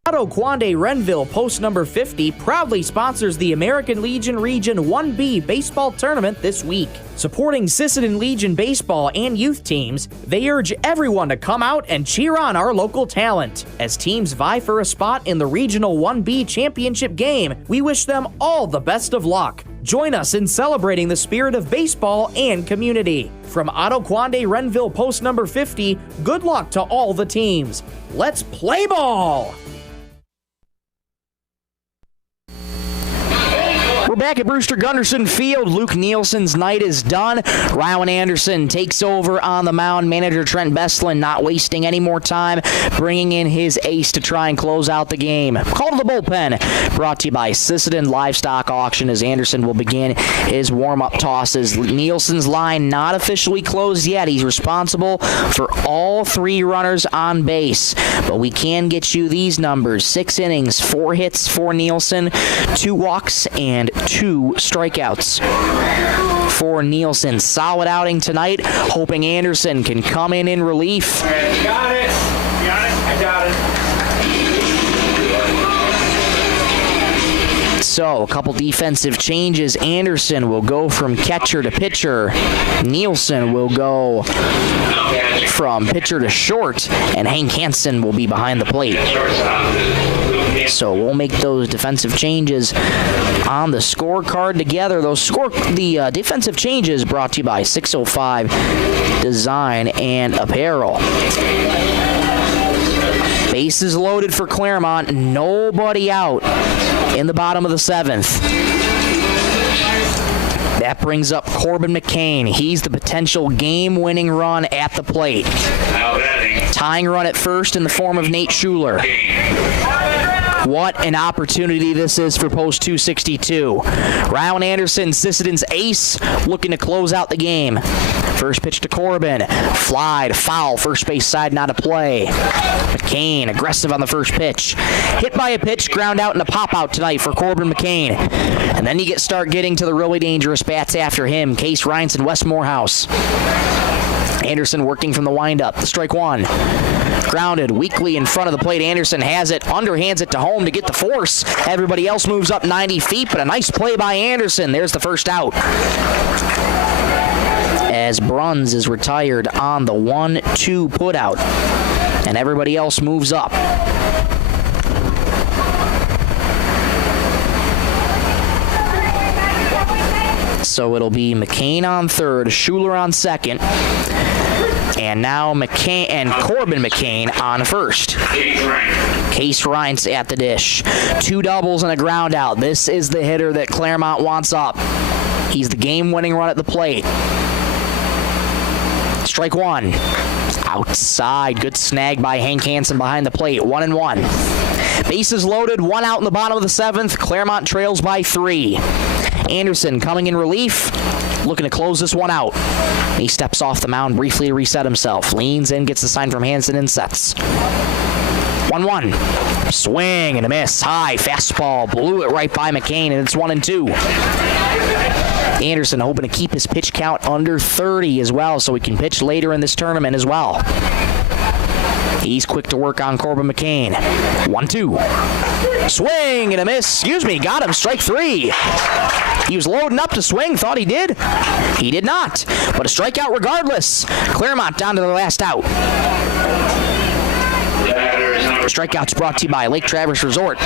Otto Quande Renville Post number 50 proudly sponsors the American Legion Region 1B baseball tournament this week. Supporting Sisseton Legion baseball and youth teams, they urge everyone to come out and cheer on our local talent. As teams vie for a spot in the Regional 1B championship game, we wish them all the best of luck. Join us in celebrating the spirit of baseball and community. From Otto Quande Renville Post number 50, good luck to all the teams. Let's play ball! We're back at Brewster Gunderson Field. Luke Nielsen's night is done. Ryan Anderson takes over on the mound. Manager Trent Bestlin not wasting any more time, bringing in his ace to try and close out the game. Call to the bullpen, brought to you by Sisseton Livestock Auction, as Anderson will begin his warm-up tosses. Nielsen's line not officially closed yet. He's responsible for all 3 runners on base, but we can get you these numbers. 6 innings, 4 hits for Nielsen, 2 walks, and 2 strikeouts for Nielsen. Solid outing tonight, hoping Anderson can come in relief. Got it. I got it. So, a couple defensive changes. Anderson will go from catcher to pitcher. Nielsen will go from pitcher to short, and Hank Hansen will be behind the plate. So we'll make those defensive changes on the scorecard together. The defensive changes brought to you by 605 Design and Apparel. Bases loaded for Claremont. Nobody out in the bottom of the 7th. That brings up Corbin McCain. He's the potential game-winning run at the plate. Tying run at first in the form of Nate Schuler. What an opportunity this is for post 262. Ryan Anderson, Sisseton's ace, looking to close out the game. First pitch to Corbin. Flied, foul, first base side, not a play. McCain, aggressive on the first pitch. Hit by a pitch, ground out, and a pop-out tonight for Corbin McCain. And then you start getting to the really dangerous bats after him. Case Rines and Wes Morehouse. Anderson working from the windup. The strike one. Grounded weakly in front of the plate. Anderson has it, underhands it to home to get the force. Everybody else moves up 90 feet, but a nice play by Anderson. There's the first out. As Bruns is retired on the 1-2 putout, and everybody else moves up. So it'll be McCain on third, Schuler on second, and now McCain and Corbin McCain on first. Case Rines at the dish. 2 doubles and a ground out. This is the hitter that Claremont wants up. He's the game-winning run at the plate. Strike one. Outside. Good snag by Hank Hansen behind the plate. 1-1. Bases loaded. 1 out in the bottom of the 7th. Claremont trails by 3. Anderson coming in relief, looking to close this one out. He steps off the mound briefly to reset himself. Leans in, gets the sign from Hansen, and sets. 1-1. Swing and a miss. High fastball. Blew it right by McCain, and it's 1-2. Anderson hoping to keep his pitch count under 30 as well, so he can pitch later in this tournament as well. He's quick to work on Corbin McCain. 1-2. Swing and a miss. Got him. Strike 3. He was loading up to swing. Thought he did. He did not. But a strikeout regardless. Claremont down to the last out. Strikeouts brought to you by Lake Traverse Resort.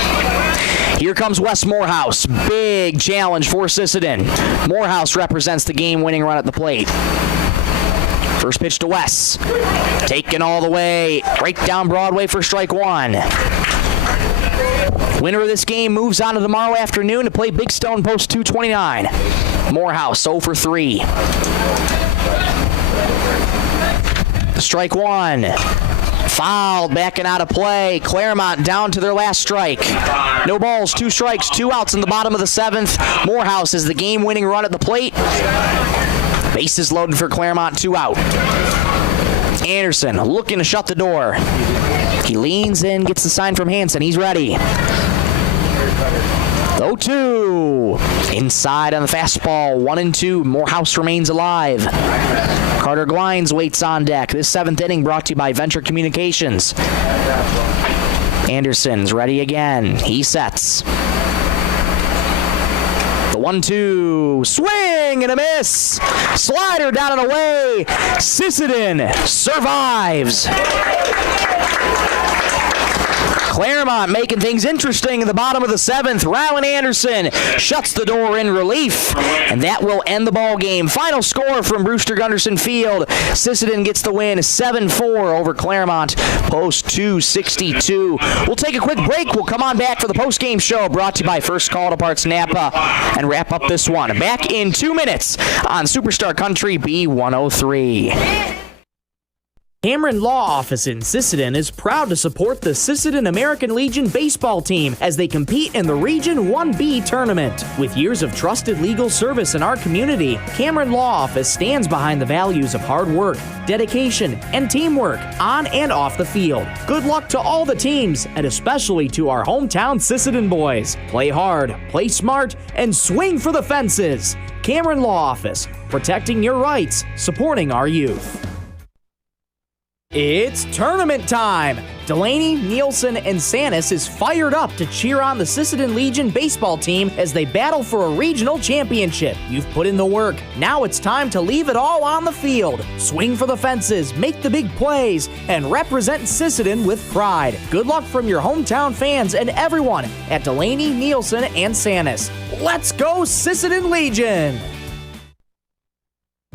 Here comes Wes Morehouse. Big challenge for Sisseton. Morehouse represents the game-winning run at the plate. First pitch to Wes. Taken all the way right down Broadway for strike one. Winner of this game moves on to tomorrow afternoon to play Big Stone Post 229. Morehouse 0 for 3. Strike one. Fouled, backing out of play. Claremont down to their last strike. No balls, 2 strikes, 2 outs in the bottom of the 7th. Morehouse is the game-winning run at the plate. Bases loaded for Claremont, 2 out. Anderson looking to shut the door. He leans in, gets the sign from Hansen. He's ready. 0-2. Inside on the fastball, 1-2. Morehouse remains alive. Carter Glines waits on deck. This 7th inning brought to you by Venture Communications. Anderson's ready again. He sets. The 1-2. Swing and a miss. Slider down and away. Sisseton survives. Claremont making things interesting in the bottom of the 7th. Rowan Anderson shuts the door in relief, and that will end the ball game. Final score from Brewster Gunderson Field. Sisseton gets the win 7-4 over Claremont, post 262. We'll take a quick break. We'll come on back for the post-game show brought to you by First Call Auto Parts Napa and wrap up this one. Back in 2 minutes on Superstar Country B103. Cameron Law Office in Sisseton is proud to support the Sisseton American Legion baseball team as they compete in the Region 1B tournament. With years of trusted legal service in our community, Cameron Law Office stands behind the values of hard work, dedication, and teamwork on and off the field. Good luck to all the teams, and especially to our hometown Sisseton boys. Play hard, play smart, and swing for the fences. Cameron Law Office, protecting your rights, supporting our youth. It's tournament time! Delaney, Nielsen, and Sanis is fired up to cheer on the Sisseton Legion baseball team as they battle for a regional championship. You've put in the work. Now it's time to leave it all on the field. Swing for the fences, make the big plays, and represent Sisseton with pride. Good luck from your hometown fans and everyone at Delaney, Nielsen, and Sanis. Let's go Sisseton Legion!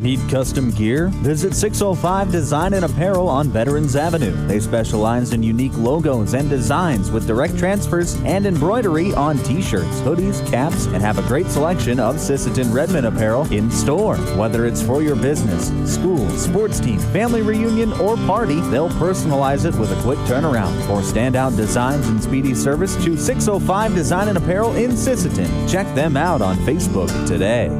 Need custom gear? Visit 605 Design and Apparel on Veterans Avenue. They specialize in unique logos and designs with direct transfers and embroidery on t-shirts, hoodies, caps, and have a great selection of Sisseton Redmond apparel in store. Whether it's for your business, school, sports team, family reunion, or party, they'll personalize it with a quick turnaround. For standout designs and speedy service, choose 605 Design and Apparel in Sisseton. Check them out on Facebook today.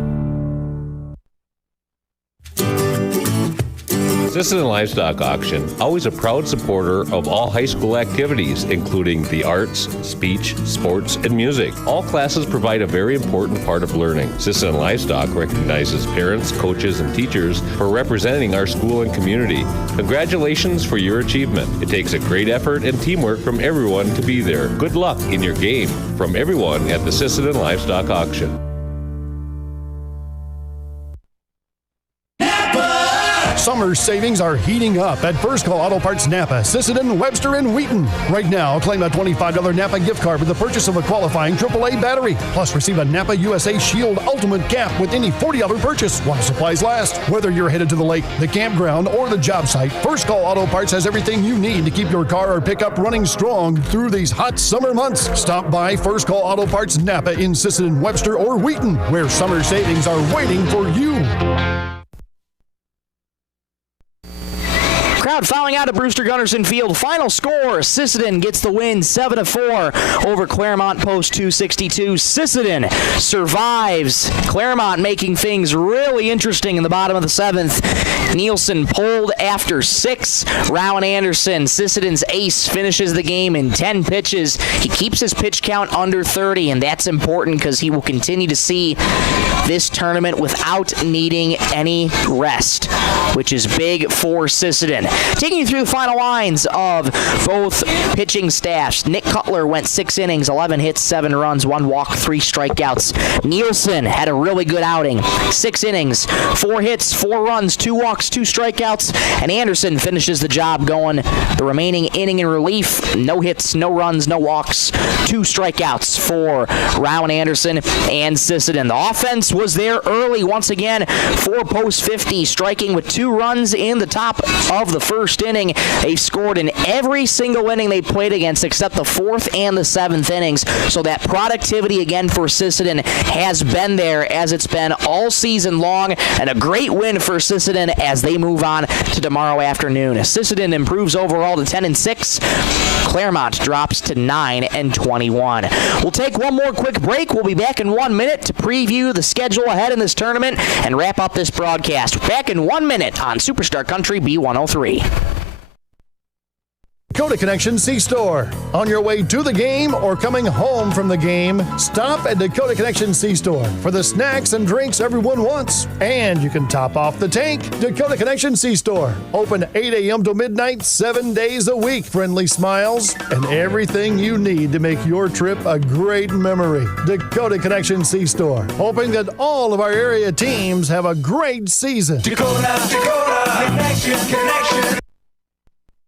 Sisseton Livestock Auction, always a proud supporter of all high school activities, including the arts, speech, sports, and music. All classes provide a very important part of learning. Sisseton Livestock recognizes parents, coaches, and teachers for representing our school and community. Congratulations for your achievement. It takes a great effort and teamwork from everyone to be there. Good luck in your game from everyone at the Sisseton Livestock Auction. Summer savings are heating up at First Call Auto Parts Napa, Sisseton, Webster, and Wheaton. Right now, claim a $25 Napa gift card with the purchase of a qualifying AAA battery. Plus, receive a Napa USA Shield Ultimate Cap with any $40 purchase while supplies last. Whether you're headed to the lake, the campground, or the job site, First Call Auto Parts has everything you need to keep your car or pickup running strong through these hot summer months. Stop by First Call Auto Parts Napa in Sisseton, Webster, or Wheaton, where summer savings are waiting for you. Crowd filing out at Brewster Gunderson Field. Final score, Sisseton gets the win 7-4 over Claremont, post 262. Sisseton survives. Claremont making things really interesting in the bottom of the 7th. Nielsen pulled after 6. Rowan Anderson, Sisseton's ace, finishes the game in 10 pitches. He keeps his pitch count under 30, and that's important because he will continue to see this tournament without needing any rest, which is big for Sisseton. Taking you through the final lines of both pitching staffs. Nick Cutler went 6 innings, 11 hits, 7 runs, 1 walk, 3 strikeouts. Nielsen had a really good outing. 6 innings, 4 hits, 4 runs, 2 walks, 2 strikeouts, and Anderson finishes the job going the remaining inning in relief. No hits, no runs, no walks, 2 strikeouts for Rowan Anderson and Sisseton. The offense was there early once again for post 50, striking with 2 runs in the top of the first inning. They scored in every single inning they played against except the 4th and the 7th innings. So that productivity again for Sisseton has been there as it's been all season long, and a great win for Sisseton as they move on to tomorrow afternoon. Sisseton improves overall to 10-6. Claremont drops to 9-21. We'll take one more quick break. We'll be back in 1 minute to preview the schedule ahead in this tournament and wrap up this broadcast. Back in 1 minute on Superstar Country B103. Dakota Connection C-Store. On your way to the game or coming home from the game, stop at Dakota Connection C-Store for the snacks and drinks everyone wants. And you can top off the tank. Dakota Connection C-Store. Open 8 a.m. to midnight, 7 days a week. Friendly smiles and everything you need to make your trip a great memory. Dakota Connection C-Store. Hoping that all of our area teams have a great season. Dakota Connection.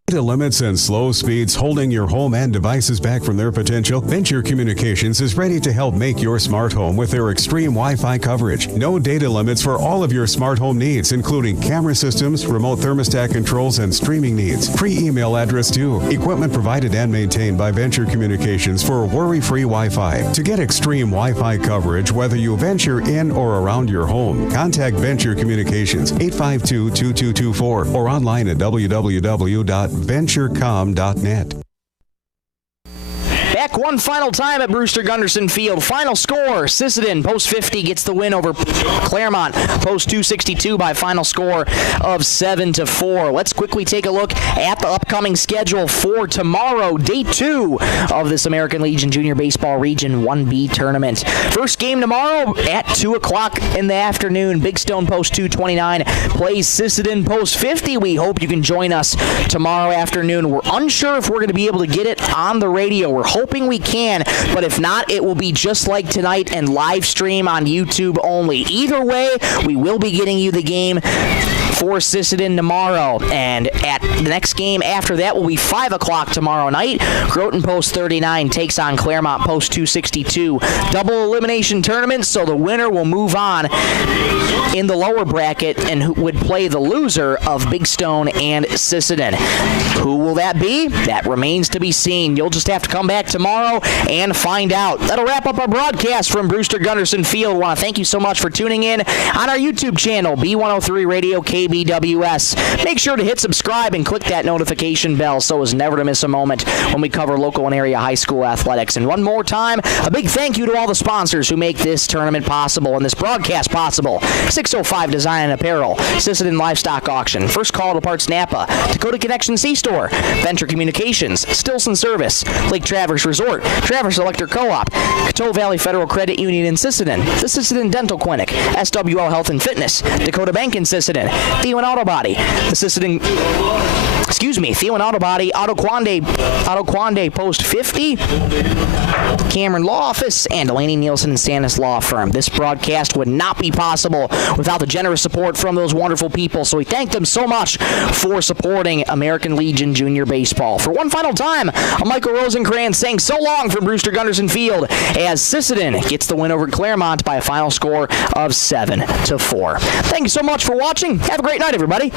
Data limits and slow speeds holding your home and devices back from their potential? Venture Communications is ready to help make your smart home with their extreme Wi-Fi coverage. No data limits for all of your smart home needs, including camera systems, remote thermostat controls, and streaming needs. Free email address too. Equipment provided and maintained by Venture Communications for worry-free Wi-Fi. To get extreme Wi-Fi coverage, whether you venture in or around your home, contact Venture Communications 852-2224 or online at www.venturecom.net. Back one final time at Brewster Gunderson Field. Final score, Sisseton post 50 gets the win over Claremont post 262 by final score of 7-4. Let's quickly take a look at the upcoming schedule for tomorrow, day 2 of this American Legion Junior Baseball Region 1B tournament. First game tomorrow at 2 o'clock in the afternoon. Big Stone post 229 plays Sisseton post 50. We hope you can join us tomorrow afternoon. We're unsure if we're going to be able to get it on the radio. We're hoping we can, but if not, it will be just like tonight and live stream on YouTube only. Either way, we will be getting you the game for Sisseton tomorrow, and at the next game after that will be 5 o'clock tomorrow night. Groton post 39 takes on Claremont post 262. Double elimination tournament, so the winner will move on in the lower bracket and would play the loser of Big Stone and Sisseton. Who will that be? That remains to be seen. You'll just have to come back tomorrow and find out. That'll wrap up our broadcast from Brewster Gunderson Field. I want to thank you so much for tuning in on our YouTube channel, B103 Radio KBWS. Make sure to hit subscribe and click that notification bell so as never to miss a moment when we cover local and area high school athletics. And one more time, a big thank you to all the sponsors who make this tournament possible and this broadcast possible. 605 Design and Apparel, Sisseton Livestock Auction, First Call to Parts Napa, Dakota Connection C-Store, Venture Communications, Stilson Service, Lake Traverse Resort, Traverse Electric Co-op, Coteau Valley Federal Credit Union in Sisseton, the Sisseton Dental Clinic, SWL Health and Fitness, Dakota Bank in Sisseton, Thielen Auto Body, the Sisseton, Thielen Auto Body, Auto Quande Post 50, Cameron Law Office, and Delaney Nielsen and Stannis Law Firm. This broadcast would not be possible without the generous support from those wonderful people, so we thank them so much for supporting American Legion Junior Baseball. For one final time, I'm Michael Rosencrantz saying so long from Brewster Gunderson Field as Sisseton gets the win over Claremont by a final score of 7-4. Thank you so much for watching. Have a great night, everybody.